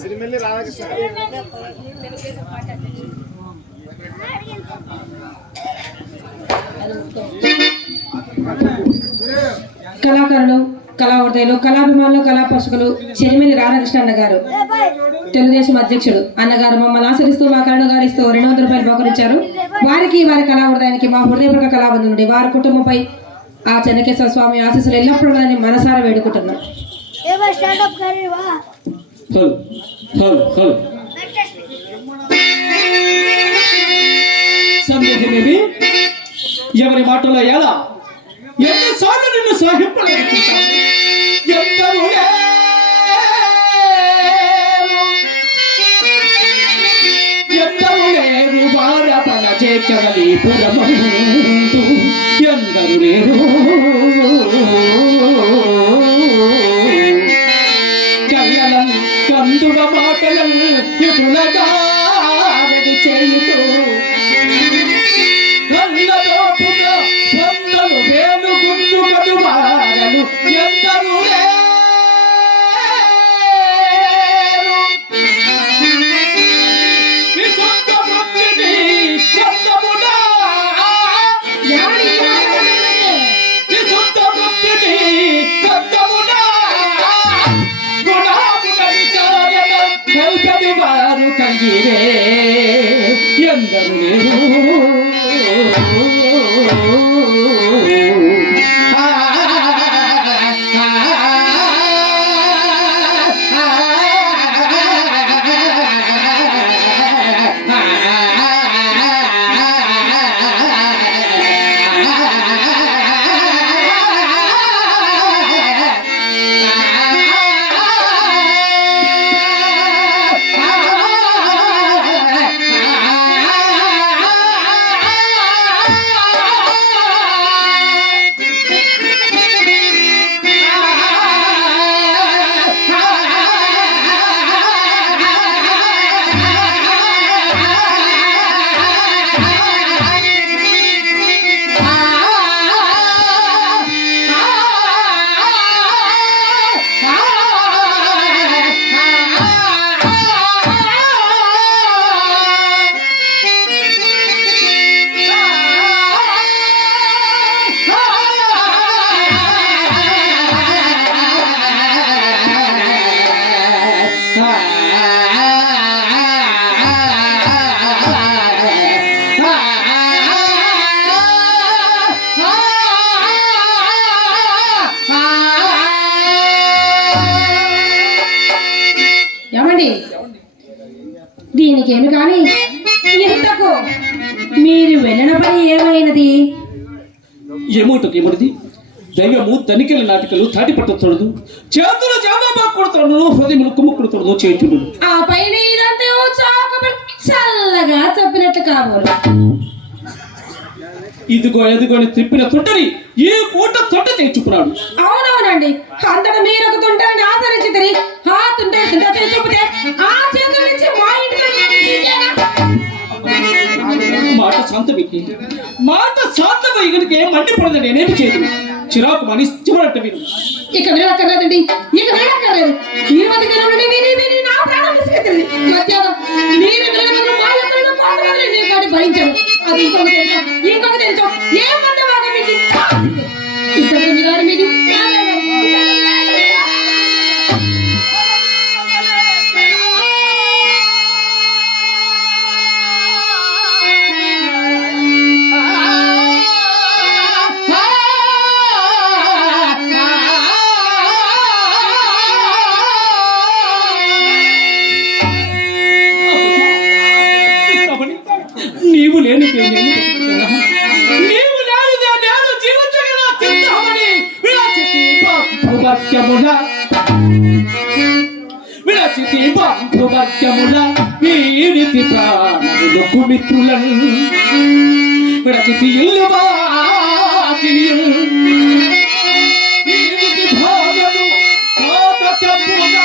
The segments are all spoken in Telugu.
సిరిమెల్లి రాధాకృష్ణ కళాకారులు, కళా హృదయులు, కళాభిమానులు, కళా పోషకులు సిరిమెల్లి రాధాకృష్ణ అన్నగారు, తెలుగుదేశం అధ్యక్షుడు అన్నగారు మమ్మల్ని ఆచరిస్తూ మా కరుణగారిస్తూ 200 రూపాయలు బహుకరించారు. వారికి, వారి కళా హృదయానికి మా హృదయపూర్వక కళాబంధు నుండి వారి కుటుంబంపై ఆ చెన్నకేశ్వర స్వామి ఆశీస్సులు ఎల్లప్పుడూ మనసారా వేడుకుంటున్నాం. సందేహమేమి? ఎవరి మాటలో ఎలా ఎన్నిసార్లు నిన్ను సాహింపలేకుంటాను. ఎందరు లేరు వారపన చేర్చగలి పురమందు ఎందరు లేరు. కళ్ళలను కందువ మాటలను ఎటులగా చేయుతూ కళ్ళదోపుగా వందలు వేలు గుండు కడువారలు ఎందరు లేరు. విశుద్ధ బుద్ధిని చందమునా, విశుద్ధ బుద్ధిని చందమునా గుణాముల విచారణ కల్పని వారు కలిగిరే ఎందరు లేరు. దీనికేమి కానీ ఎంతకు మీరు వెళ్ళిన పని ఏమైనది? ఏమోటది దైవము తనికెల నాటికలు తాటిపట్టతోడదు, చేతులు జామా కొడుతున్నాను, హృదయములు కుమ్ముకుడుతున్నాను చేతులు. ఆ పైన ఇదంతా చల్లగా చెప్పినట్లు కాబోలు. ఇదిగో ఎదుగో అని తిప్పిన తొట్టని ఈ పూట తొట్ట తెచ్చుకున్నాడు. అవునవునండి, అంతటా మీరు ఒక తుంటాన్ని ఆచరించితే ఆ తుంట చూపితే ఆ చేతుల నుంచి మా ఇంటికి మాట శాంతమికి మాట శాంతమయ్యే మండిపడదు. నేనేమి చేయదు చిరాకు మనిష్టమంటే విను. ఇక వినక్కర్లేదండి, ఇక వినక్కర్లేదు. ఈ మధ్య కాలంలో విని నా ప్రాణం తీసుకెళ్తుంది. మధ్యాహ్నం మీరు వినడం మా యొక్క కోసం నేను కానీ భరించాను. అది ఇంకొక తెలుసు ఏ మంద బాగా మీకు ఇంతకు మీరు మీది నీవు లేని నీవు లేనిదే నేను జీవించగల చిత్తమని విరచితి బాంధువాక్యముల వీరితి ప్రాణములకు మిత్రులను വിടച്ചിട്ട് ഇല്ലുവാ ഭാഗ്യു കോത ചപ്പുക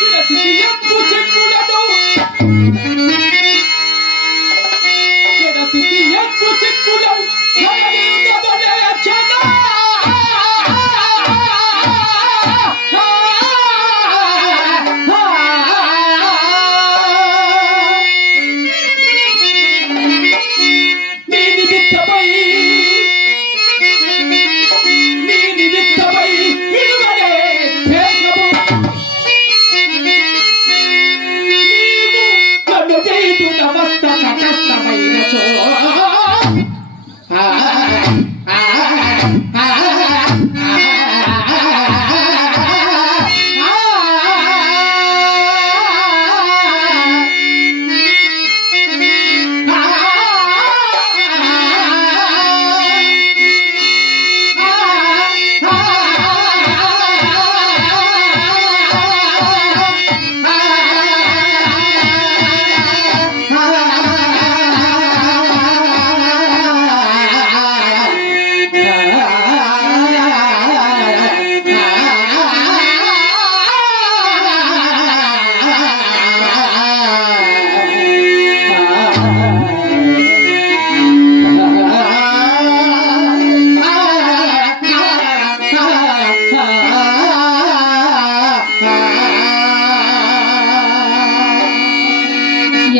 വിടച്ചിട്ട് എപ്പു ചെക്കുലടോ വിടച്ചിട്ട് എപ്പു ചെക്കുലടോ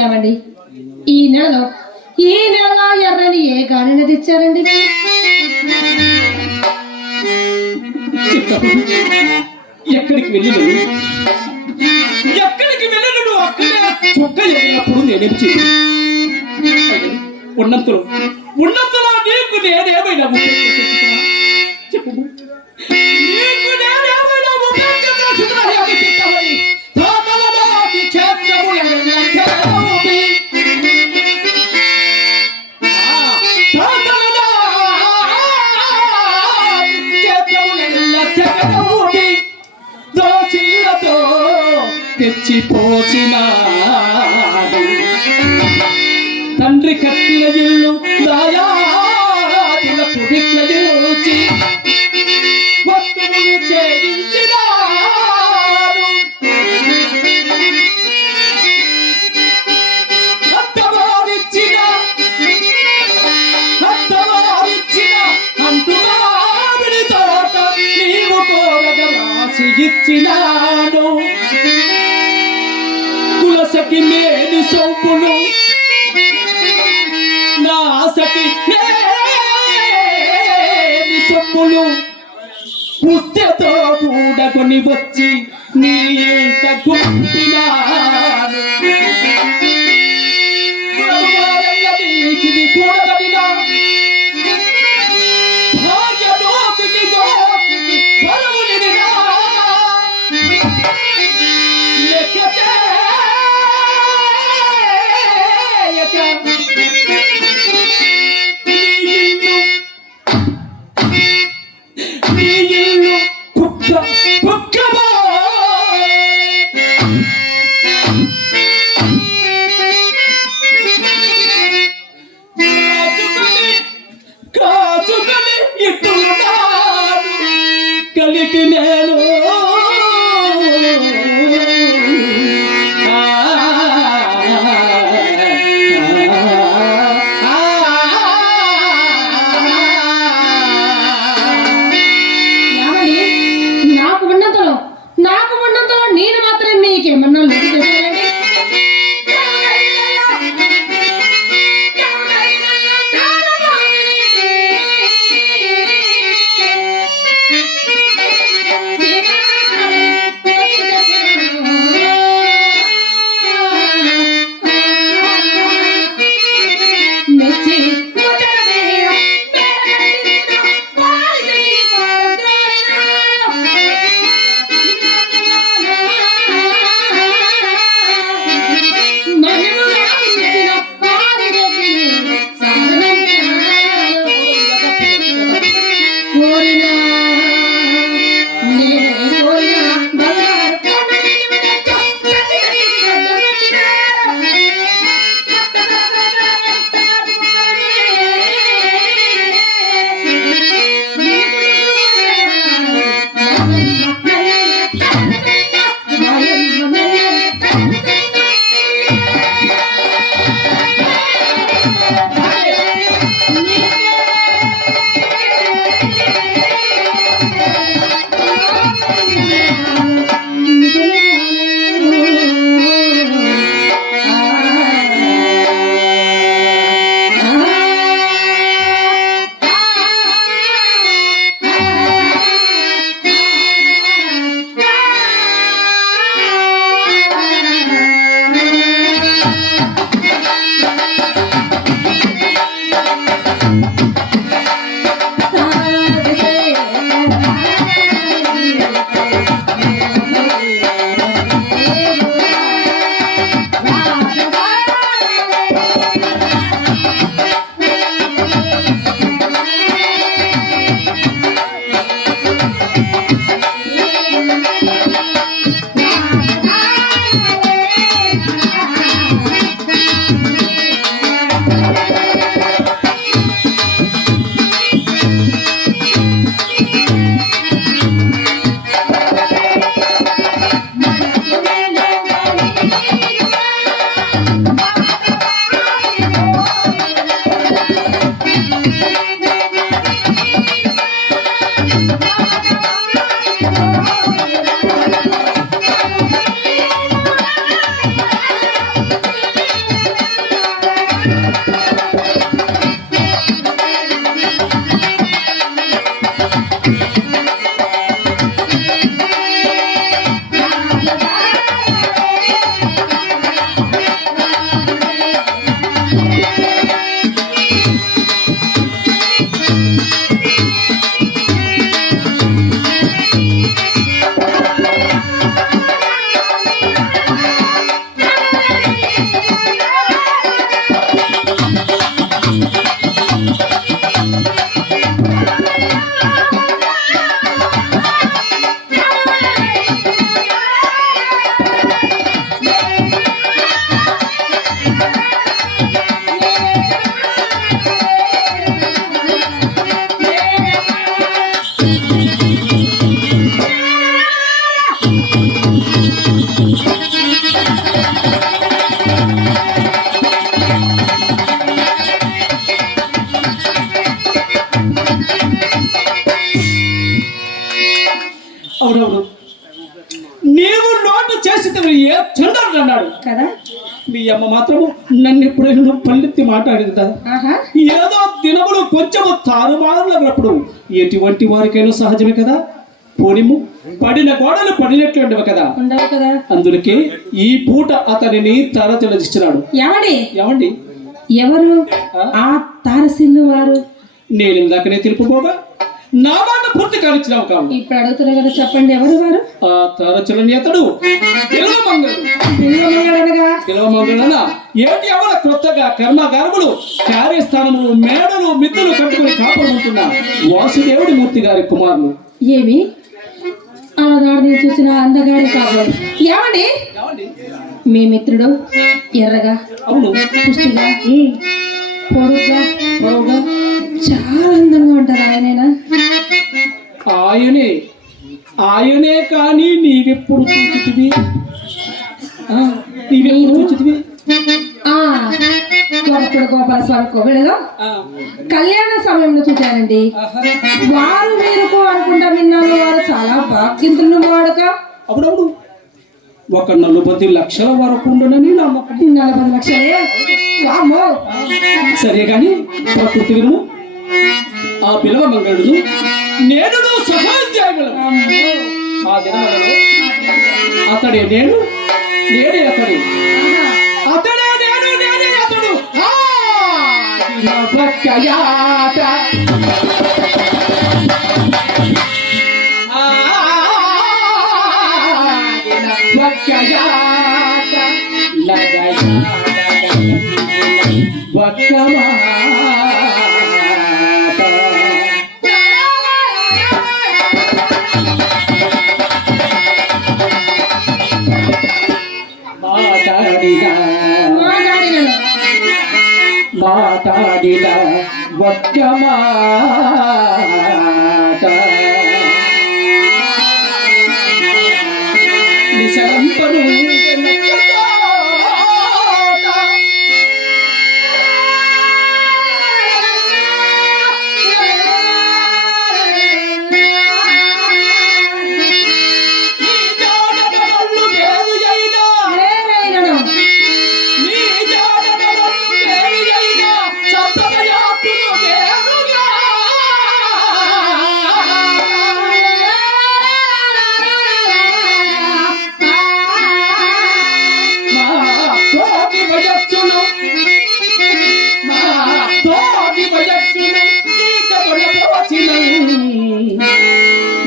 ఏమండి ఈ నెలలో ఎర్రని ఏ గాలిని తెచ్చారండి? ఎక్కడికి వెళ్ళను అక్కడే చొక్క ఎగిరినప్పుడు నేనేం చేయను. ఉన్నంతలో నీకు నేనేమైనా చెప్పు నీకు నేనేమైనా తెచ్చిపోసిన తండ్రి కట్టిన ఇల్లు దాయాదులకు విక్రయించి వస్తువులు చేయించినాడు. అత్తవారిచ్చిన అంటుమామిడి తోట నీవు కోరగా రాసి ఇచ్చినాడు. తులసకి మేని సొంపులు నా ఆశకి మేని సొమ్ములు పుస్తతో కూడకొని వచ్చి నీ ఇంట గుప్పినాను. నీకిది కూడదనినా భార్య దోతికి పరువులిదినా లెక్క రాజు అవునవును, నీవు నోటు చేసి ఏ చంద్రుడు అన్నాడు కదా. మీ అమ్మ మాత్రము నన్ను ఎప్పుడైనా పల్లెత్తి మాట్లాడింది కదా. ఆహా, ఏదో దినములు కొంచెము తారుమారులప్పుడు ఎటువంటి వారికైనా సహజమే కదా. పోనిము, పడిన గోడలు పడినట్లు ఉండవు కదా. ఉండవు కదా. అందుకే ఈ పూట అతనిని తరతెలదిస్తున్నాడు. ఏమండి ఎవరు ఆ తారసిల్లు వారు? నేను ఇందాకనే తెలుపుకోగా నా మాట పూర్తి కానిచ్చినావు కావు. ఇప్పుడు అడుగుతున్నా కదా, చెప్పండి ఎవరు వారు? ఆ తారచులని అతడు బిలవమంగళన ఏటి అవల కొత్తగా కర్మగారములు కార్యస్థానములు మేడలు మిద్దలు కట్టుకుని కాపాడుతున్న వాసుదేవుడి మూర్తి గారి కుమారులు. ఏమి ఆనాడు చూసిన అందగాడి కాబోలు. ఏమండి మీ మిత్రుడు ఎర్రగా, అవును, పుష్టిగా, పొడుగ్గా చాలా అందంగా ఉంటారు. ఆయనేనా? ఆయనే కానీ నీవెప్పుడు చూచితివి? ఒకప్పుడు గోపాల స్వామి కోవిడలో కళ్యాణ సమయంలో చూశానండి. వారు వీరుకు అనుకుంటా విన్నాను. వారు చాలా భాగ్యంతులు వాడుక. అప్పుడప్పుడు ఒక 40 లక్షల వరకు ఉండనని నమ్మకం. 40 లక్షలే? వామ్మో! సరే గాని ప్రకృతి వినుము. ఆ బిలవమంగళుడు నేను సహాధ్యాయులు. ఆ దినములలో అతడే నేను, నేనే అతడు, అతడే నేను, నేనే అతడు. మాట్లాడిన ఒక్క మాట నిశంపను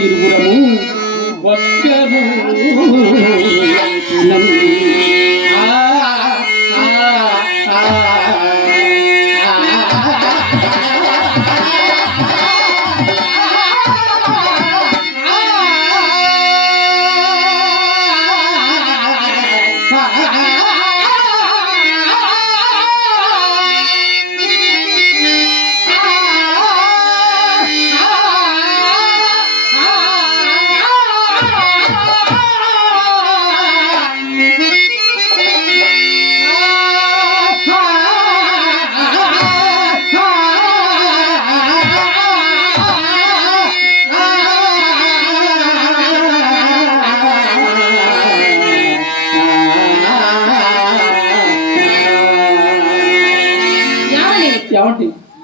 ఇరువురము ఒక్కరు.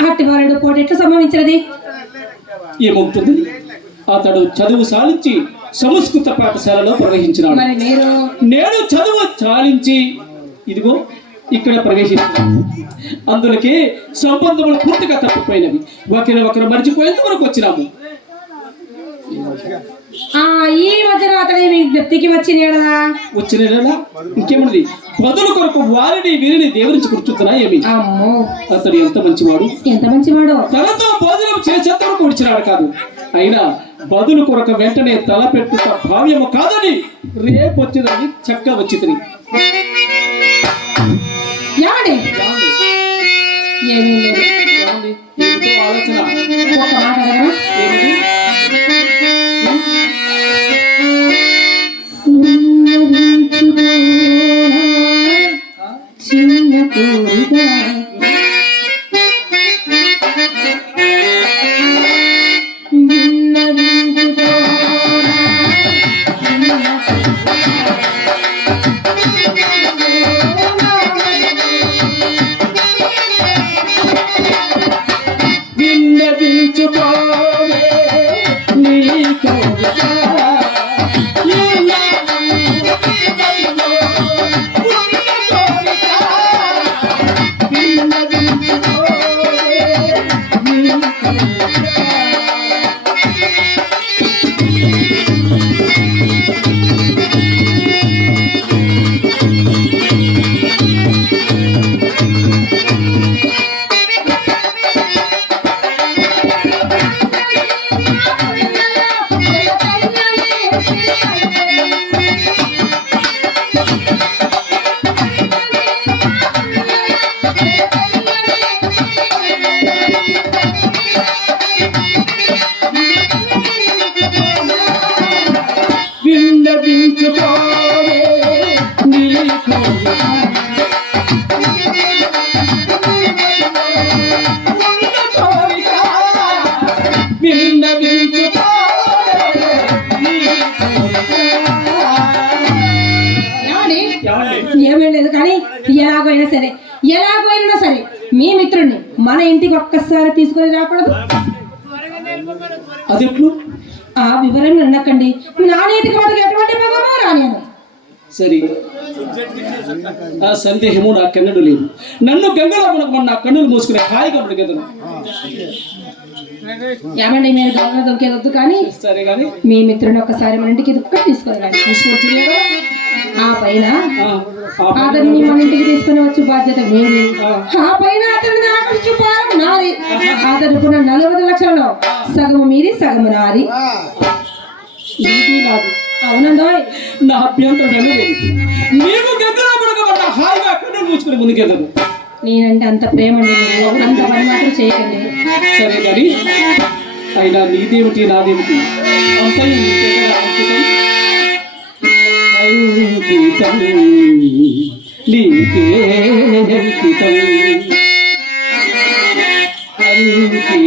అట్టి వారుడు పోటీ ఎట్లా సంభవించినది? ఏమవుతుంది? అతడు చదువు సాలించి సంస్కృత పాఠశాలలో ప్రవహించినాడు. నేను చదువు చాలించి ఇదిగో ఇక్కడ ప్రవేశించాను. అందులోకి సంబంధములు పూర్తిగా తప్పిపోయినవి. ఒకరు మర్చిపోయేంత వరకు వచ్చినాము. ఈ మధ్యన అతని వ్యక్తికి వచ్చిన ఇంకేముంది? బదులు కొరకు వారిని వీరిని దేవురించి కూర్చుతున్నా ఏమి? అతడు ఎంత మంచివాడు, తనతో భోజనం చేసేంత వరకు విడిచినాడు కాదు. అయినా బదులు కొరకు వెంటనే తలపెట్టుట భావ్యము కాదని రేపు వచ్చిందని చక్క వచ్చి తిని ఆలోచన విన్నవించుకోవే నీ కోరిక విన్నవించుకోవే నీ కోరిక ఏమీ లేదు కానీ ఎలాగైనా సరే మీ మిత్రుడిని మన ఇంటికి ఒక్కసారి తీసుకొని రాకూడదు. అది ఎట్లు? ఆ వివరం వినకండి. నా నీతికి మటుకు ఎటువంటి భగమో రానియను. సరే, ఆ సందేహము నాకెన్నడూ లేదు. నన్ను గంగలో మునగమని నా కన్నులు మూసుకునే హాయిగా మునగెదను. ఏమండి మీరు గంగ దొక్కేదొద్దు కానీ సరే కానీ మీ మిత్రుని ఒక్కసారి మన ఇంటికి తీసుకొని రండి. ఆ పైన అతన్ని మన ఇంటికి తీసుకుని వచ్చే బాధ్యత మీది. ఆ పైన అతన్ని ఆకర్షించు భారం నాది. అతనుకున్న 40 లక్షలలో సగము మీది, సగము నాది. ఇది నాది. అవునండి, నా అభ్యంతరం లేదు. నీవు గంగలో మునగమన్న హాయిగా కన్నులు మూసుకుని ముందుకెదను. నేనంటే అంత ప్రేమ అంత పని మాత్రం చేయకండి. సరే కానీ అయినా నీదేమిటి నాదేమిటి అంతయు నీకే కదా అంకితం. అంకితం నీకే అంకితం. అంకితం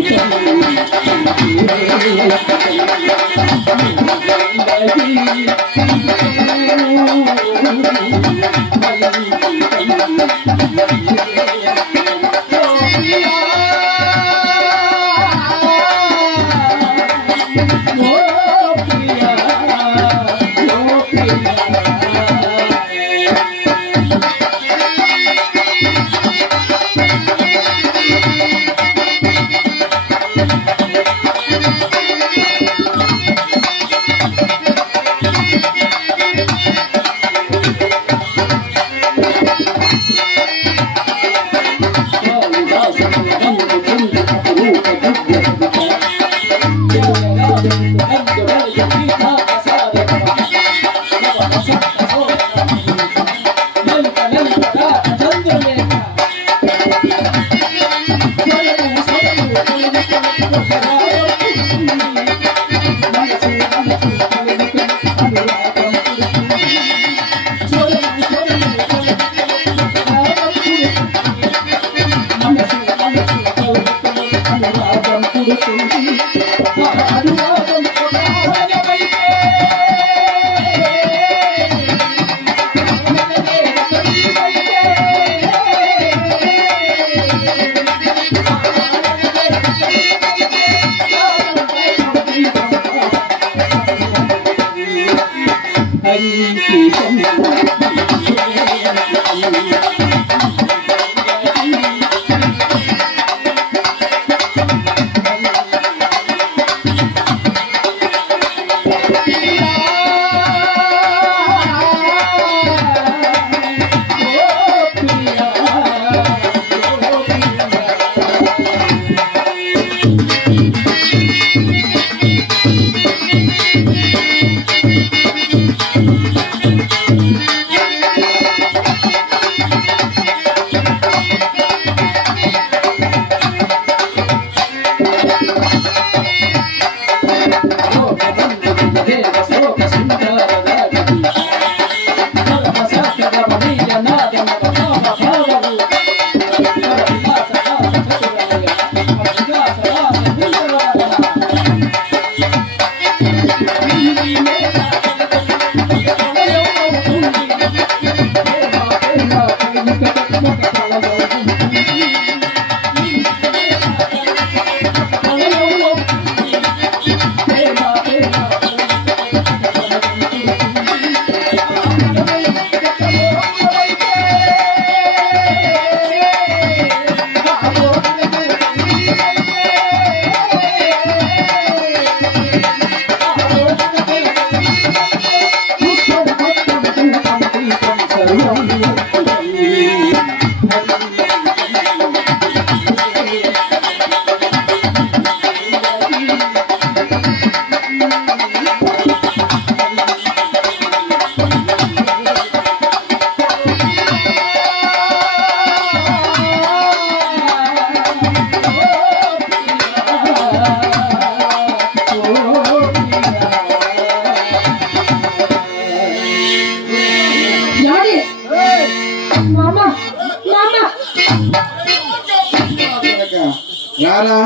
రారా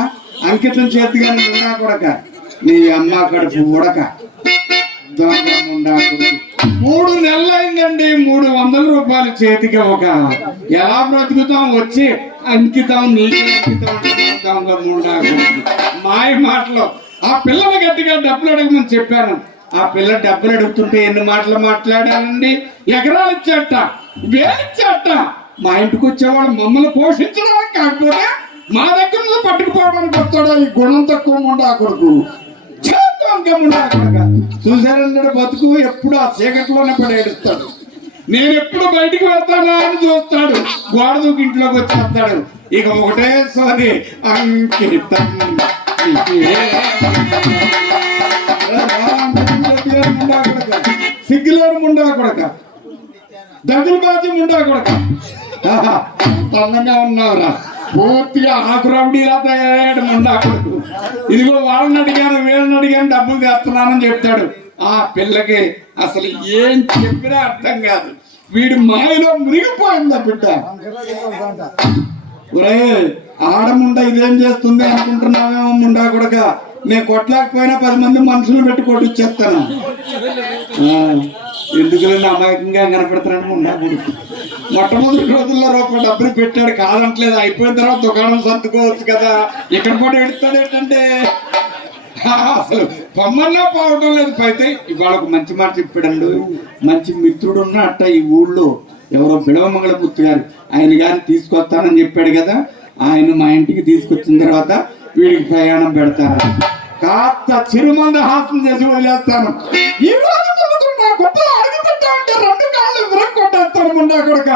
అంకితం చేతిగానే ఉండా కొడక నీ అమ్మ కడుపు ఉడక దొంగ ముండా కొడుకు 3 నెలలైందండి 300 రూపాయలు చేతికి ఒక ఎలా బ్రతుకుతాం వచ్చి అంకితం నీకే అంకితం దొంగ ముండా కొడుకు మాయ మాటలో ఆ పిల్లని గట్టిగా డబ్బులు అడగమని చెప్పాను ఆ పిల్ల డబ్బులు అడుగుతుంటే ఎన్ని మాటలు మాట్లాడానండి ఎకరాలు ఇచ్చాట వేలిచ్చాట మా ఇంటికి వచ్చేవాడు మమ్మల్ని పోషించడానికి కాకపోతే మా దగ్గర నుంచి పట్టుకుపోవడానికి వస్తాడా ఈ గుణం తక్కువ ముండా కొడుకు చూసారంటే బతుకు ఎప్పుడు ఆ చీకట్లోనే పడి ఏడుస్తాడు నేను ఎప్పుడు బయటికి వెళ్తానా అని చూస్తాడు గోడ దూకి ఇంట్లోకి వచ్చేస్తాడు ఇక ఒకటే సోది అంకితం సిగ్గులేడు ముండా కొడక దగ్గర బాజీ ముండా కొడక అందంగా ఉన్నావురా పూర్తిగా ఆకురౌడీలా తయారయ్యాడు ముండా కొడుకు ఇదిగో వాళ్ళని అడిగాను వీళ్ళని అడిగాను డబ్బులు తెస్తున్నానని చెప్తాడు ఆ పిల్లకి అసలు ఏం చెప్పినా అర్థం కాదు వీడి మాయలో మునిగిపోయిందా బిడ్డ ఒరే ఆడముండ ఇదేం చేస్తుంది అనుకుంటున్నావేమో ముండా కొడక నేను కొట్టలేకపోయినా 10 మంది మనుషులు పెట్టి కొట్టిచ్చేస్తాను ఎందుకు అమాయకంగా కనపడుతున్నాను ముండా కొడుకు మొట్టమొదటి రోజుల్లో రూపాయి డబ్బులు పెట్టాడు కాదంటలేదు అయిపోయిన తర్వాత దుకాణం సర్దుకోవచ్చు కదా ఇక్కడ కూడా ఎడుతాడు ఏంటంటే అసలు పొమ్మన్నా పోవడం లేదు అయితే ఇవాళ ఒక మంచి మాట చెప్పాడండు మంచి మిత్రుడు ఉన్నట్ట ఈ ఊళ్ళో ఎవరో బిడవమంగళమూర్తి గారు ఆయన గారిని తీసుకొస్తానని చెప్పాడు కదా ఆయన మా ఇంటికి తీసుకొచ్చిన తర్వాత వీడికి ప్రయాణం పెడతాను కాస్త చిరుమంద హాసం చేసి వదిలేస్తాను ఈ రోజు గొప్ప అడుగు పెట్టామంటే 2 కాళ్ళు విరక్ కొట్టేస్తాను ముండా కొడుక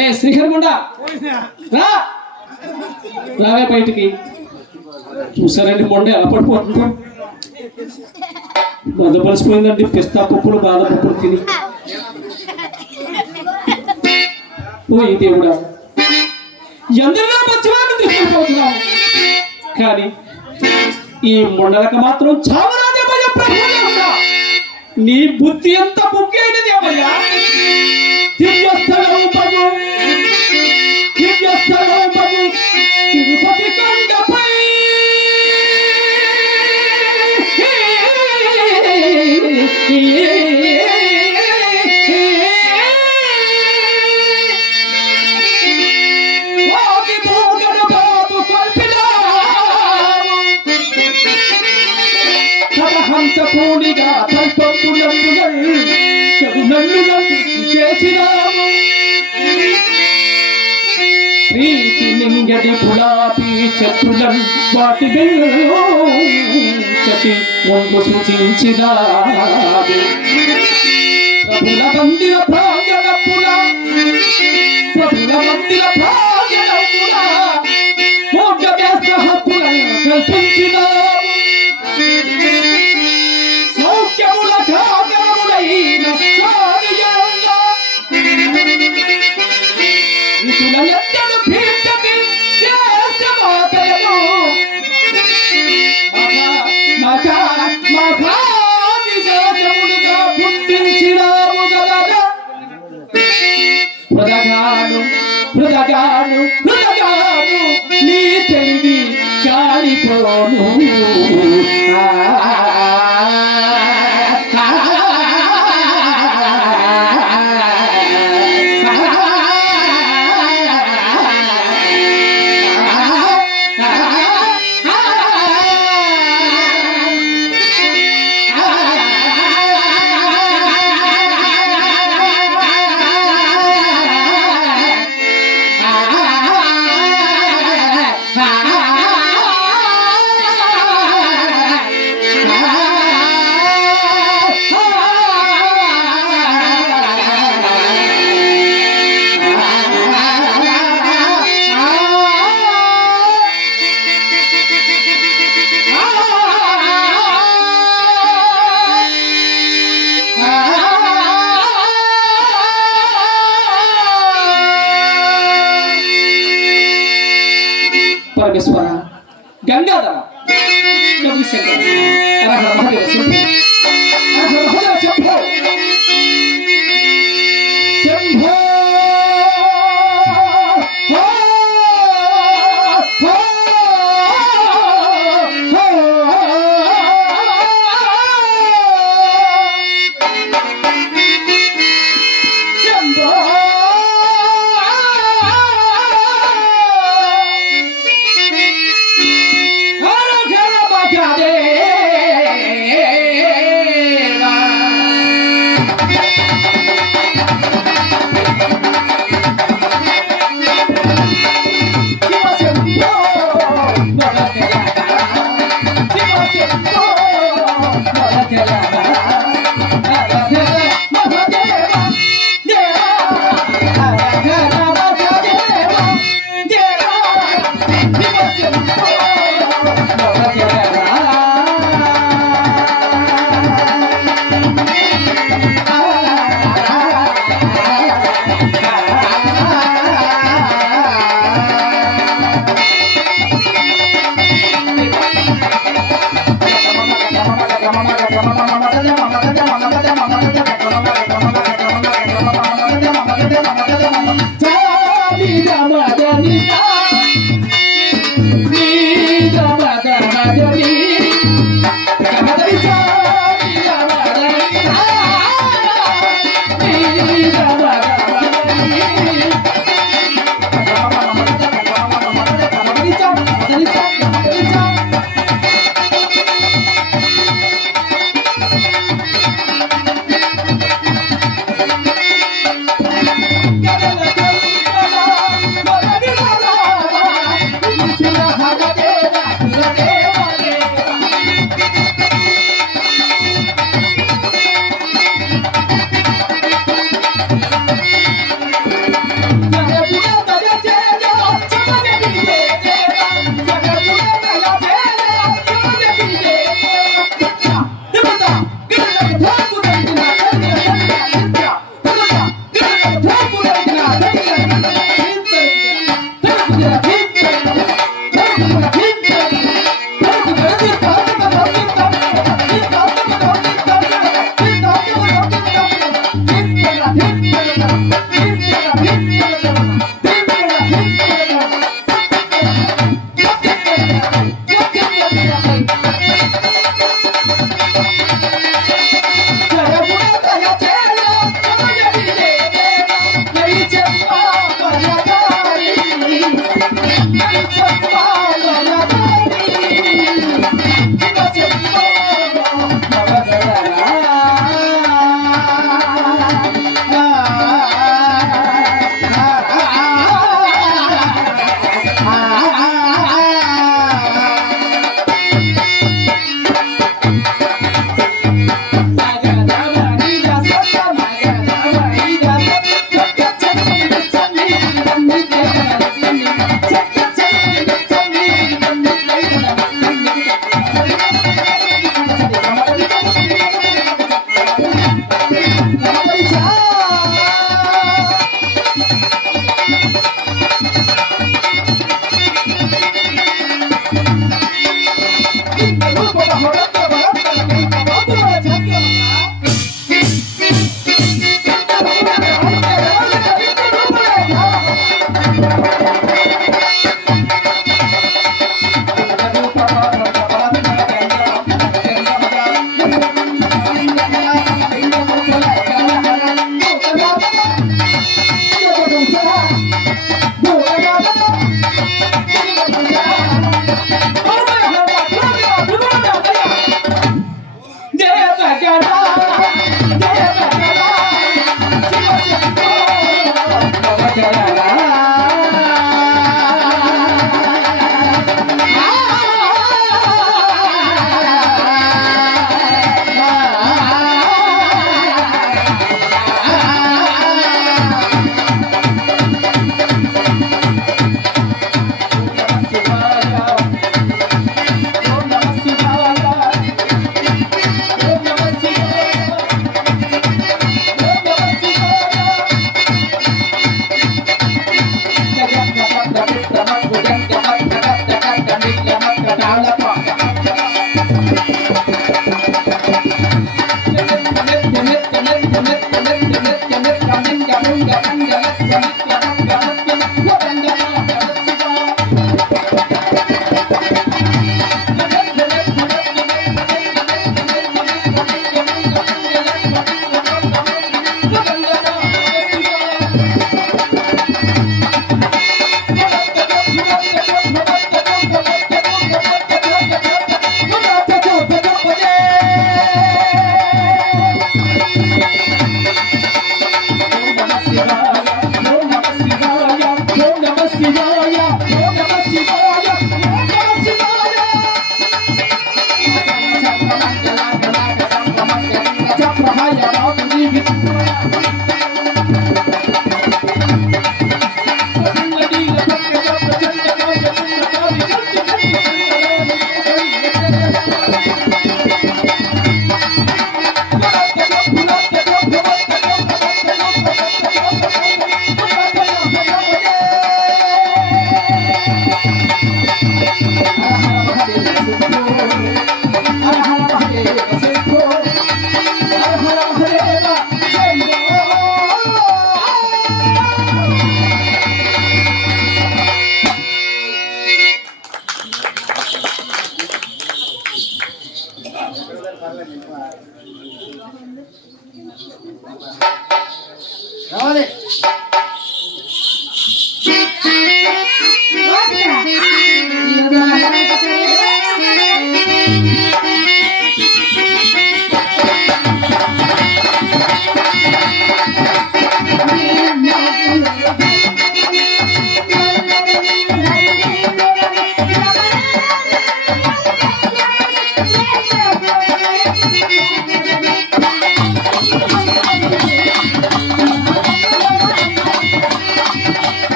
ఏ శ్రీహరి ముండా రా రావే బయటికి చూసారండి మొండ ఎలా పడిపోతుందో మదపలిసిపోయిందండి పిస్తా పప్పులు బాదం పప్పులు తిని ఓ ఈ దేవుడా ఎందరిలో మంచివాడిని తీసుకుపోతున్నావు కానీ ఈ మొండలకు మాత్రం చావరాదేమయ్యా ప్రభుదేవుడా నీ బుద్ధి ఎంత బుద్ధి అయినది ఏమయ్యా దివ్యస్థలౌపము తిరుపతి కొండపై హంసపూడిగా తల్పప్పులందుగల్ చెవునల్లుగా చేసినాము ప్రీతి నింగడి గులాబీ చెట్టులను వాటి చటి ఒంగు సూచించిన ప్రభుల మందిర ప్రాంగణపుల ప్రభుల మందిర ప్రాంగణపుల మోగ వ్యస్త హక్కులను కల్పించిన సౌఖ్యముల కాగములైన హృదగాను నీ తెలివి కాలిపోను పరమేశ్వర గంగాధర గౌరీశంకర హర హర మహాదేవ శంభో హర హర మహాదేవ శంభో శంభో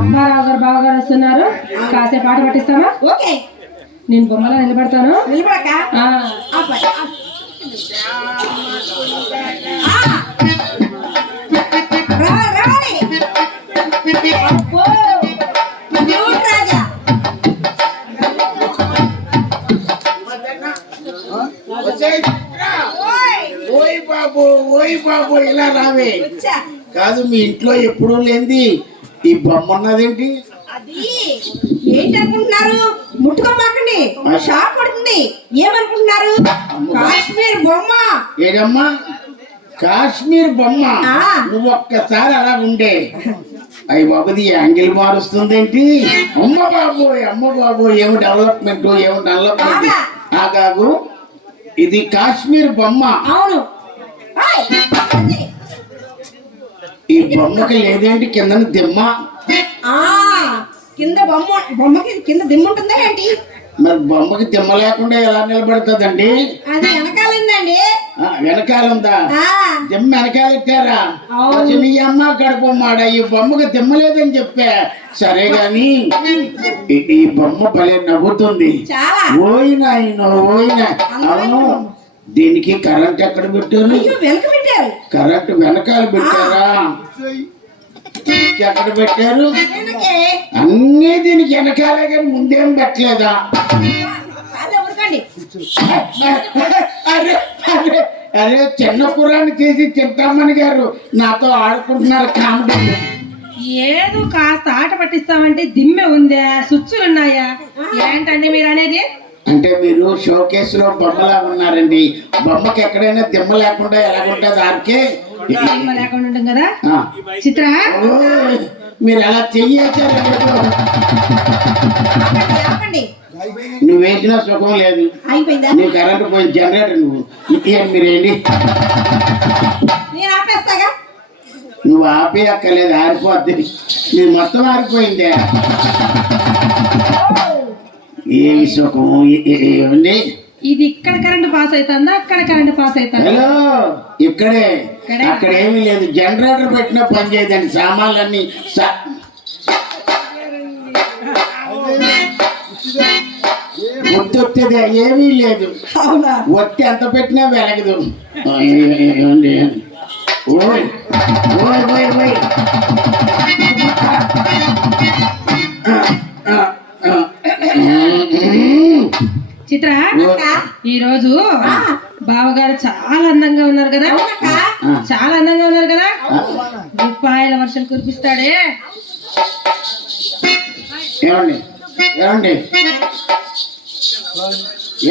అమ్మారావు గారు బావగారు వస్తున్నారు, కాసేపు పాట పట్టిస్తామా? ఓకే నేను బొమ్మలా నిలబడతాను. నిలబడక ఆ, రావాలి అబ్బో, దేవుడు రాజా ఓయ్ బాబు ఇలా రావే. వచ్చా. కాదు మీ ఇంట్లో ఎప్పుడూ లేంది ఈ బొమ్మ ఉన్నదేంటి? అది ఏంటనుకుంటున్నారు? ముట్టుకోమాకండి, షాక్ పడుతుంది. ఏమనుకుంటున్నారు? కాశ్మీర్ బొమ్మ. ఏదమ్మా కాశ్మీర్ బొమ్మ? ఆ. నువ్వు ఒక్కసారి అలా ఉండే. అయ్యి బాబుది యాంగిల్ మారుస్తుందేంటి? అమ్మ బాబు ఏమి డెవలప్మెంట్ బాగా. ఆగాగు, ఇది కాశ్మీర్ బొమ్మ. అవును. ఓయ్, పక్కకి. ఈ బొమ్మకి లేదేంటి కింద దిమ్మ? ఆ, కింద బొమ్మకి కింద దిమ్మ ఉంటుందా ఏంటి? మరి బొమ్మకి దిమ్మ లేకుండా ఎలా నిలబడుతుందండి? అది వెనకాలందండి. వెనకాలందా? ఆ, దిమ్మ వెనకాలెట్టారా? అవును. నీ అమ్మ కడుపు మాడ, ఈ బొమ్మకి దిమ్మ లేదని చెప్పా. సరే గాని ఈ బొమ్మ భలే నవ్వుతుంది. చాలా. ఓయినా అవును, దీనికి కరెంట్ ఎక్కడ పెట్టారు? అయ్యో, వెనక పెట్టారు. కరెంట్ వెనకాల పెట్టారా? ఎక్కడ పెట్టారు? వెనకే. అన్నీ దీనికి వెనకాలే కానీ ముందేం పెట్టలేదా? కాదు, ఊరకండి. అరే చిన్న కుర్రాన్ని తీసి చింతమ్మని గారు నాతో ఆడుకుంటున్నారు కామెడీ. ఏదో కాస్త ఆట పట్టిస్తామంటే దిమ్మె ఉందా, స్విచ్చులు ఉన్నాయా? ఏంటండి మీరు అనేది? అంటే మీరు షోకేస్ లో బొమ్మలా ఉన్నారండి. బొమ్మకి ఎక్కడైనా దిమ్మ లేకుండా ఎలాగుంటది ఆర్కే? దిమ్మ లేకుండా ఉంటుంది కదా. ఆ. చిత్ర, ఓయ్, మీరు అలా చెయ్యొచ్చారు. ఆపండి. నువ్వు వేసిన సుఖం లేదు. అయిపోయిందా? నువ్వు కరెంట్ పోయిన జనరేటర్ నువ్వు మీరేంటి? నేను ఆపేస్తాగా. నువ్వు ఆపే అక్కర్లేదు, ఆరిపోద్ది. నీ మొత్తం ఆరిపోయిందే. ఏమి సుఖం ఏమండి? ఇది ఇక్కడ కరెంట్ పాస్ అవుతుందా, అక్కడ కరెంట్ పాస్ అవుతుందా? హలో, ఇక్కడే అక్కడ ఏమీ లేదు, జనరేటర్ పెట్టినా పని చేయదండి, సామాన్లన్నీ ఒత్తిదే ఏమీ లేదు. అవునా? ఒత్తి ఎంత పెట్టినా వెలగదు. ఓయ్ ఓయ్ ఓయ్ ఓయ్ చిత్ర, ఈ రోజు బావగారు చాలా అందంగా ఉన్నారు కదా, చాలా అందంగా ఉన్నారు కదా, రూపాయల వర్షం కురిపిస్తాడే. ఏమండి ఏమండి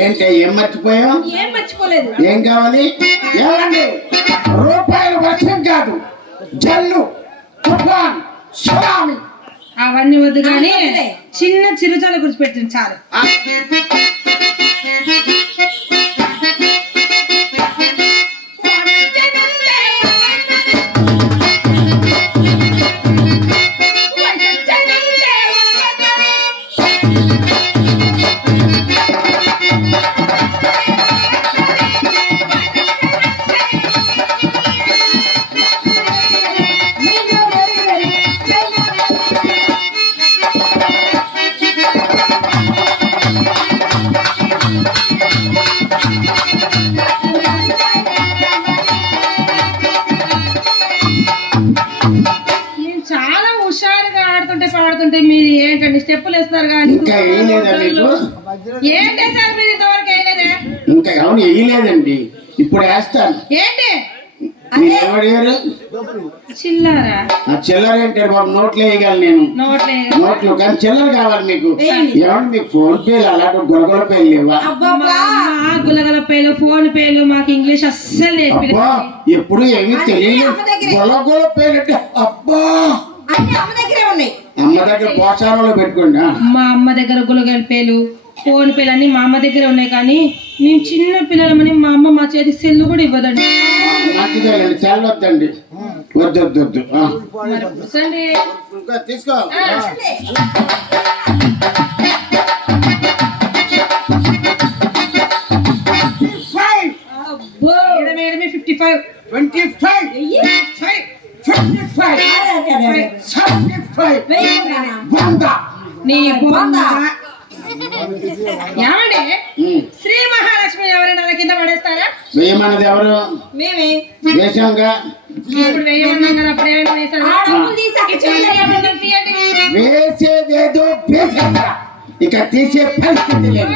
ఏంటి, ఏం మర్చిపోయాం? ఏం మర్చిపోలేదు. ఏం కావాలి? ఏమండి, రూపాయల వర్షం కాదు, జల్లు, తుఫాన్, సునామీ. అవన్నీ వద్దు కానీ చిన్న చిరుచాల గురించి పెట్టింది చాలు. చాలా హుషారుగా ఆడుతుంటే పాడుతుంటే మీరు ఏంటండి స్టెప్పులు వేస్తున్నారు కానీ ఇంకా వేయలేదా మీకు? ఏంటి సార్ మీరు ఇంతవరకు వేయలేదే? ఇంకా అవును వేయలేదండి, ఇప్పుడు వేస్తాను. ఏంటి మీరు ఎవరు? చిల్లరా? ఆ చిల్లర ఏంటాడు బాబు, నోట్లు వేయగలను నేను, నోట్లే నోట్లు, కానీ చిల్లర కావాలి మీకు. ఏమండి మీకు ఫోన్ పేలు అలాంటి గులగుల పేలు లేవా? గులగల పేలు, ఫోన్ పేలు మాకు ఇంగ్లీష్ అస్సలు నేర్పి. అబ్బా ఎప్పుడు ఏమీ తెలియదు. గులగుల పేలు అంటే అబ్బా అమ్మ దగ్గరే ఉన్నాయి. అమ్మ దగ్గర పోషారంలో పెట్టుకోండి. మా అమ్మ దగ్గర గులగల పేలు, ఫోన్ పేలు అన్ని మా అమ్మ దగ్గరే ఉన్నాయి, కానీ మేము చిన్న పిల్లలమని మా అమ్మ మా చేతికి సెల్లు కూడా ఇవ్వదండి. మంచిదేనండి, చల్లొద్దండి, వద్దు వద్దు వద్దు. తీసుకో. ఏమండి శ్రీ మహాలక్ష్మి ఎవరైనా కింద పడేస్తారా? వేయమన్నది ఎవరు? మేమే వేసాంగా. ఇప్పుడు వేయమన్నాం కదా, అప్పుడు ఏమైనా వేసారా? వేసేదేదో వేసేదా, ఇక తీసే పరిస్థితి లేదు.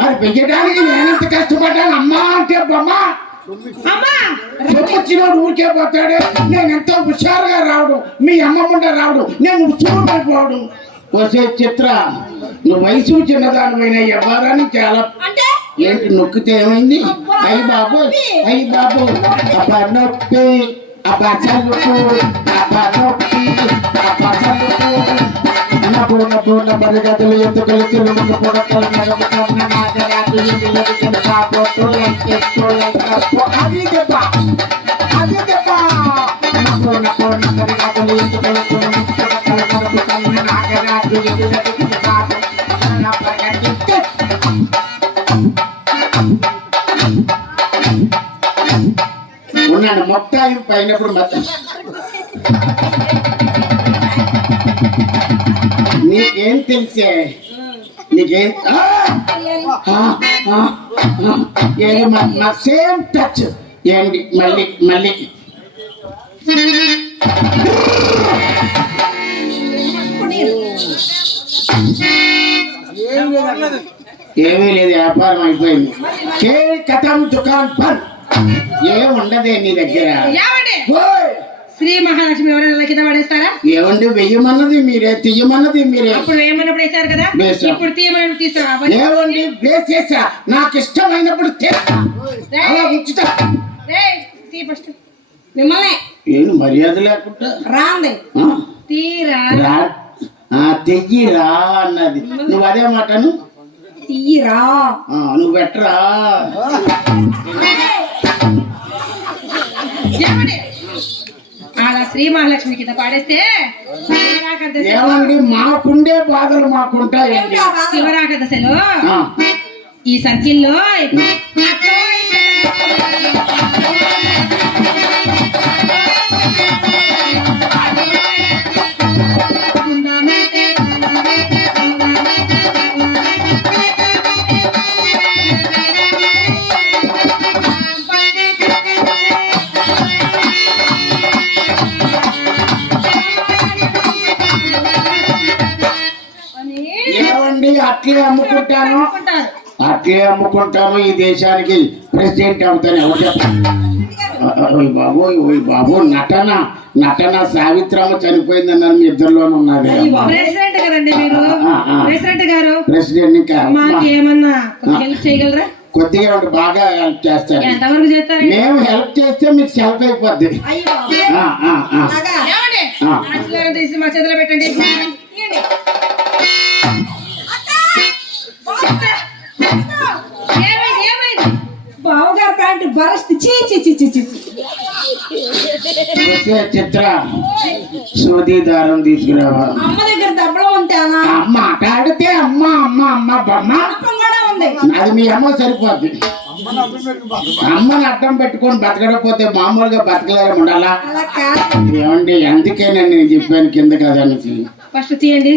మరి వెయ్యడానికి నేనెంత కష్టపడ్డాను అమ్మా అంటే బొమ్మ వచ్చినోడు ఊరికే పోతాడు. నేను ఎంతో హుషారుగా రావడం, మీ అమ్మమ్మ రావడం, నేను ఉత్సవమైపోవడం. వచ్చే చిత్ర, నువ్వు వయసు చిన్నదానిపైన ఎవరాన్ని చాలా ఏంటి నొక్కితే ఏమైంది? అయ్యి బాబు అయ్యి బాబు, అబ్బా నొప్పి, అబ్బా చల్లుకు, అబ్బా నొప్పి, అబ్బా చల్లుకు. పూర్ణ పరిగతులు ఎత్తుకలు తిరుగుకు పొడకలు నగమకన్న నాగరాజు ఎదురు కాబోతు అది దెబ్బ, అది దెబ్బ. పూర్ణ పరిగతులు ఎత్తుకలు తిరుగుకు పొడకలు నగమకన్న నాగరాజు ఎదురు కాబోతున్న ప్రగతి. ఉన్నాను మొత్తం పైనప్పుడు మొత్తం నీకేం తెలిసే, నీకేం ఏది మా సేమ్ టచ్ ఏంటి? మళ్ళీ మళ్ళీ ఏమీ లేదు, వ్యాపారం అయిపోయింది. కథం దుకాన్ పన్ ఏం ఉండదే నీ దగ్గర. శ్రీ మహాలక్ష్మి ఎవరైనా కింద పడేస్తారా? ఏమండి వెయ్యమన్నది మీరే, తీయమన్నది మీరే. అప్పుడు వేయమన్నప్పుడు వేసారు కదా, ఇప్పుడు తీయమన్నప్పుడు తీసారా? ఏమండి వేసేసా, నాకు ఇష్టమైనప్పుడు అలా ఉంచుతా. మిమ్మల్ని ఏం మర్యాద లేకుండా రాంది తీరా తెయ్యిరా అన్నది. నువ్వు అదే మాటను తీయరా, నువ్వు పెట్టరా. అలా శ్రీ మహాలక్ష్మి కింద పాడేస్తే ఏమండి మాకుండే బాధలు మాకుంటాయండి. శివరాక దశలో ఈ సంఖ్యలో అట్లే అమ్ముకుంటాను అనుకుంటారు. అట్లే అమ్ముకుంటాను ఈ దేశానికి ప్రెసిడెంట్ అవుతాను ఎవరు చెప్పారు? ఓయ్ బాబు నటన నటన సావిత్రమ్మ చనిపోయిందన్నారు మీ ఇద్దరులోనే ఉన్నది ప్రెసిడెంట్ కదండి మీరు, ప్రెసిడెంట్ గారు. ప్రెసిడెంట్ ఇంకా మాకు ఏమన్నా హెల్ప్ చేయగలరా? కొద్దిగా ఉంటే బాగా హెల్ప్ చేస్తారు. ఎంతవరకు చేస్తారు? మేము హెల్ప్ చేస్తే మీకు సెల్ఫ్ అయిపోద్ది. అయ్యో ఆ, ఆ, ఆ. ఏమండి? ఆ. ఆశీర్వాదం తీసి మా చేతిలో పెట్టండి. ఏమైంది? ఏమైంది? బావగారు ప్యాంటు బరస్ట్ చీ చీ చీ చీ చీ వచ్చే చిత్ర సోది దారం తీసుకురావా. అమ్మ దగ్గర దెబ్బలు ఉంటానా? అమ్మ ఆట ఆడితే అమ్మ అమ్మ అమ్మ బొమ్మ అప్పం కూడా ఉంది. అది మీ అమ్మ సరిపోద్ది. అమ్మని అడ్డం పెట్టుకొని బతకకపోతే మామూలుగా బతకలేరు ఉండాలా? అలా కాదు. ఏమండి అందుకే నేను చెప్పాను కింద కదా అనేసి. ఫస్ట్ తీయండి.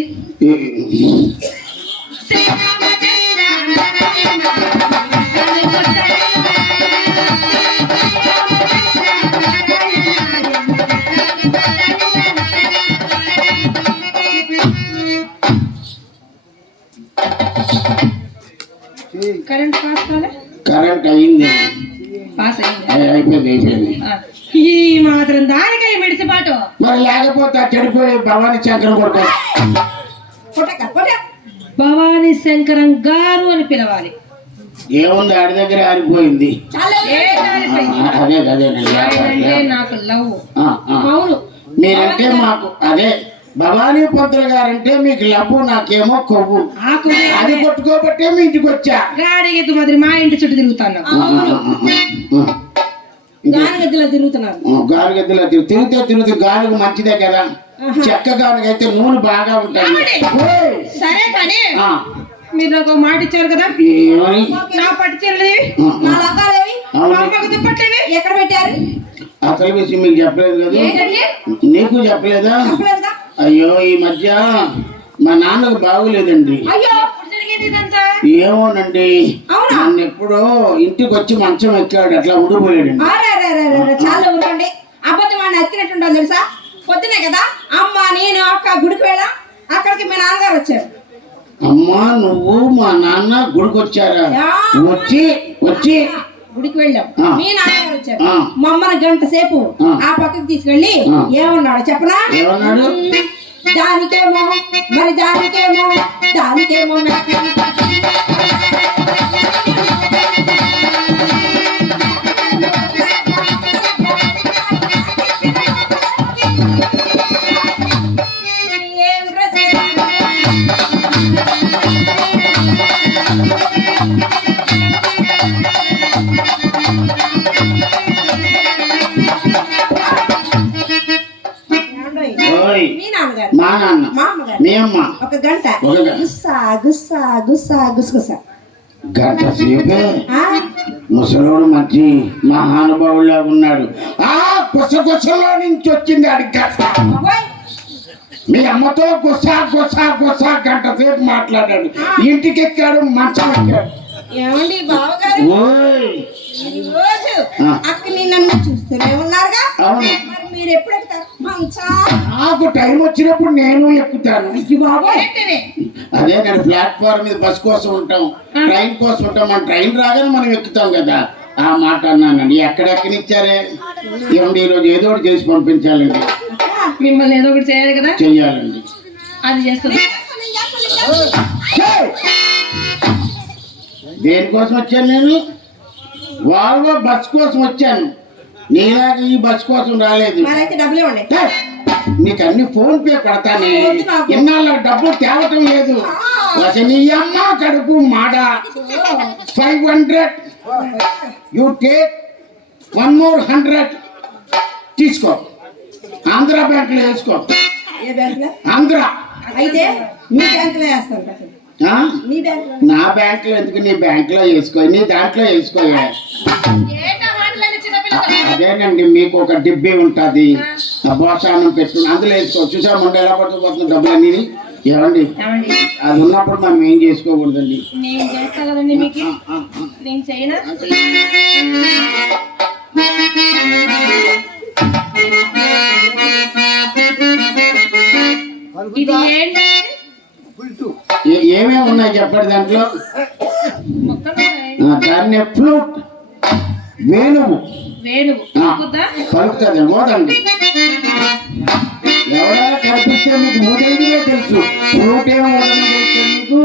కరెంట్ పాస్ కాలే? కరెంట్ అయింది. పాస్ అయింది. అయిపోయింది. ఈ మాత్రం దానికై మెడిసిపాటు. మరి లేకపోతే ఆ చెడిపోయి భవానీ శంకర్ కొడుకు కొట్టక కొట్ట. భవానీ శంకరం గారు అని పిలవాలి. ఏముంది ఆడి దగ్గర ఆరిపోయింది. చాలా అదే అదే ఆయనంటే నాకు లవ్. అవును. మీరంటే మాకు అదే భవానీ పంతులు గారంటే మీకు లవ్వు, నాకేమో కొవ్వు. అది కొట్టుకోబట్టే మీ ఇంటికి వచ్చా. గాడిగెత్తు మాదిరి మా ఇంటి చుట్టూ తిరుగుతాను. గానగద్దెలో తిరుగుతున్నారు. గానుగెద్దులో తిరిగితే గానుగు మంచిదే కదా. చెక్క గానుగైతే నూనె బాగా ఉంటుంది. సరే కానీ మీరు నాకు మాట ఇచ్చారు కదా, ఏమని? నా పట్టు చీరలేవి, నా లంగాలేవి, మా పక్క దుప్పట్లేవి ఎక్కడ పెట్టారు? అసలు విషయం మీకు చెప్పలేదు కదా. ఏంటండి? నీకు చెప్పలేదా? చెప్పలేదుగా? అయ్యో ఈ మధ్య మా నాన్నకు బాగులేదండి. అయ్యో జరిగేది ఇదంతా. ఏమోనండి, అవునా? నన్ను ఎప్పుడో ఇంటికి వచ్చి మంచం ఎక్కాడు, అట్లా ఉండిపోయాడండి. చాలా ఊరండి. అబద్ధం వాడిని అతికినట్టుండాలి తెలుసా? పొద్దునే కదా అమ్మ నేను అక్క గుడికి వెళ్ళాం. అక్కడికి మీ నాన్నగారు వచ్చారు. అమ్మా నువ్వు మా నాన్న గుడికి వచ్చారా? వచ్చి గుడికి వెళ్ళాం. ఆ. మీ నాన్నగారు వచ్చారు. ఆ. మా అమ్మని గంట సేపు ఆ. ఆ పక్కకి తీసుకెళ్ళి ఆ. ఏమన్నాడు చెప్పనా? ఏమన్నాడు? దానికేమో మరి దానికేమో ఏం డ్రెస్ ఓయ్ మీ నాన్నగారు మా నాన్న మా అమ్మగారు మీ అమ్మ ఒక గంట ఒక గంట. గుస్సా గుస్సా గుస్సా గుసగుసా. గంట సేపే ఆ? ముసలోడు మంచి మహానుభావులా ఉన్నాడు. ఆ గుసగుసలో నుంచి వచ్చింది అడిగి. అవ్వయ్. మీ అమ్మతో గుసా గంట సేపు మాట్లాడాడు. ఇంటికి ఎక్కాడు, మంచం ఎక్కాడు. ఏమండి బావగారు ఓయ్ ఈ రోజు ఆ. అక్కని నన్ను చూస్తూనే ఉన్నారుగా. అవును, మరి మీరు ఎప్పుడు ఎక్కుతారు మంచా? నాకు టైం వచ్చినప్పుడు నేను ఎక్కుతాను. అయ్యి బాబోయ్. అదే నేను ప్లాట్ఫామ్ మీద బస్ కోసం ఉంటాం, ట్రైన్ కోసం ఉంటాం. మన ట్రైన్ రాగానే మనం ఎక్కుతాం కదా. ఆ మాట అన్నానండి. ఎక్కడెక్కనిచ్చారే? ఏమండి ఈరోజు ఏదో ఒకటి చేసి పంపించాలండి. మిమ్మల్ని ఏదో ఒకటి చేయాలి కదా, చెయ్యాలండి. అది చేస్తుంది. దేనికోసం వచ్చాను నేను? వాల్వో బస్ కోసం వచ్చాను. నీలాగా ఈ బస్ కోసం రాలేదు. మరైతే డబ్బులు ఇవ్వండి. ఏయ్, నీకు అన్ని ఫోన్ పే కొడతానే. ఇన్నాళ్ళ డబ్బులు తేవటం లేదు. అసలు నీ అమ్మ కడుపు మాట. 500 యూ టేక్ 1 more 100 తీసుకో. ఆంధ్ర బ్యాంకులో వేసుకో. ఏ బ్యాంకులో? ఆంధ్ర. అయితే మీ బ్యాంకులో వేస్తాను. ఆ? మీ బ్యాంకులో నా బ్యాంకులో ఎందుకు? నీ బ్యాంకులో వేసుకో, నీ దాంట్లో వేసుకోలే. అదేనండి, మీకు ఒక డిబ్బీ ఉంటుంది, భోషానం పెట్టుకుని అందులో వేసుకో. చూసా ముందు ఎలా పట్టుకుపోతుంది డబ్బులు అన్ని. ఏమండి అది ఉన్నప్పుడు మనం ఏం చేసుకోకూడదండి. నేను చేస్తా కదండి మీకు, నేను చేయనా? ఇది ఏంటి? ఏమేమి ఉన్నాయి చెప్పండి దాంట్లో. మొక్కలు ఉన్నాయి. దాన్ని ఫ్లూట్, వేణువు. వేణువు పలుకుతుంది, మోదండి. ఎవరైనా కనిపిస్తే మీకు మోదేదిగా తెలుసు, ఫ్లూట్ ఏమో తెలుసు మీకు.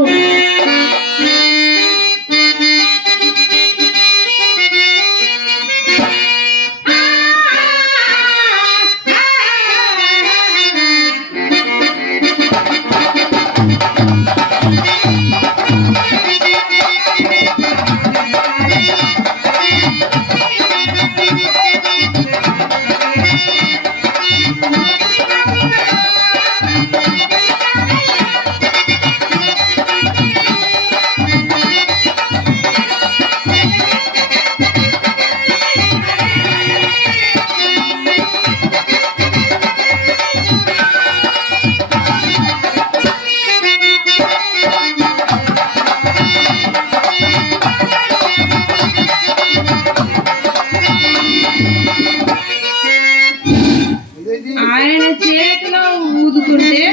ఆయన చేతిలో ఊదుతుంటే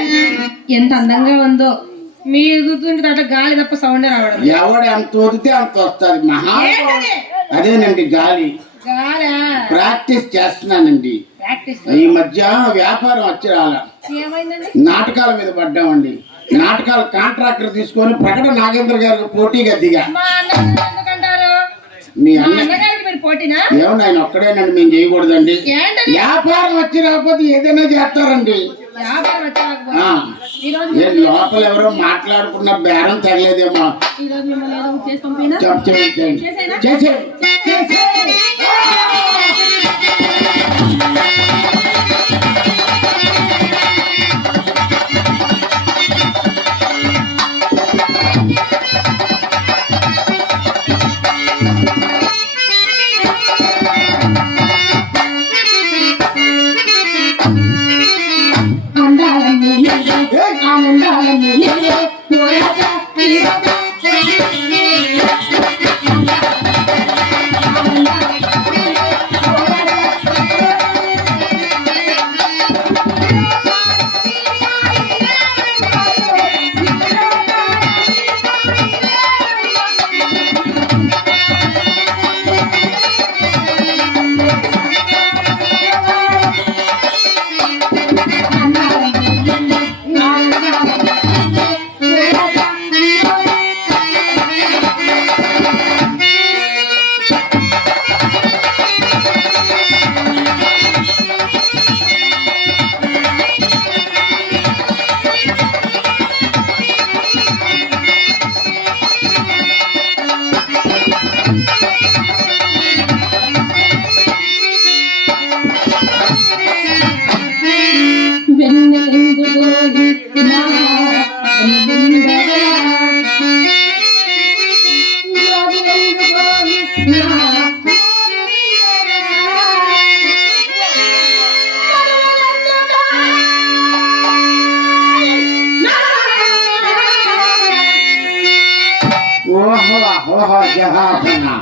ఎంత అందంగా ఉందో. మీ ఊదుతుంటే దాంట్లో గాలి తప్ప సౌండ్ రావడం. ఎవడు ఎంత ఊదితే అంత వస్తుంది. మహా అదేనండి గాలి. ప్రాక్టీస్ చేస్తున్నానండి. ఈ మధ్య వ్యాపారం వచ్చి రాలా, నాటకాల మీద పడ్డామండి. నాటకాల కాంట్రాక్టర్ తీసుకొని ప్రకట నాగేంద్ర గారికి పోటీగా దిగా. మీ ఏమన్నా ఆయన ఒక్కడేనండి, మేము చేయకూడదండి. వ్యాపారం వచ్చి రాకపోతే ఏదైనా చేస్తారండి. లోపల ఎవరో మాట్లాడుకున్న బేరం తగలేదేమో. చేసే ఓహో జహాపనా.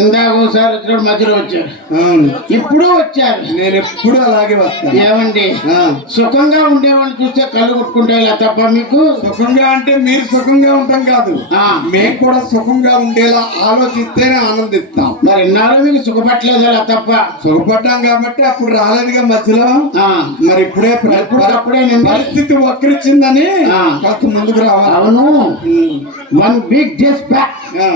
ఇందాక ఒకసారి వచ్చినప్పుడు మధ్యలో వచ్చారు, అవును, ఇప్పుడు వచ్చారు. నేను ఎప్పుడు అలాగే వస్తాను. ఏమండి సుఖంగా ఉండేవాడిని చూస్తే కళ్ళు కొట్టుకుంటే ఇలా తప్ప మీకు? సుఖంగా అంటే మీరు సుఖంగా ఉంటాం కాదు, మేము కూడా సుఖంగా ఉండేలా ఆలోచిస్తేనే ఆనందిస్తాం. మరి ఇన్నాళ్ళు మీకు సుఖపట్టలేదు ఇలా తప్ప? సుఖపడ్డాం కాబట్టి అప్పుడు రాలేదుగా మధ్యలో. ఆ, మరి ఇప్పుడే అప్పుడే నేను పరిస్థితి వక్రించిందని కాస్త ముందుకు రావాలి. అవును, ఉమ్. 1 week days back ఆ,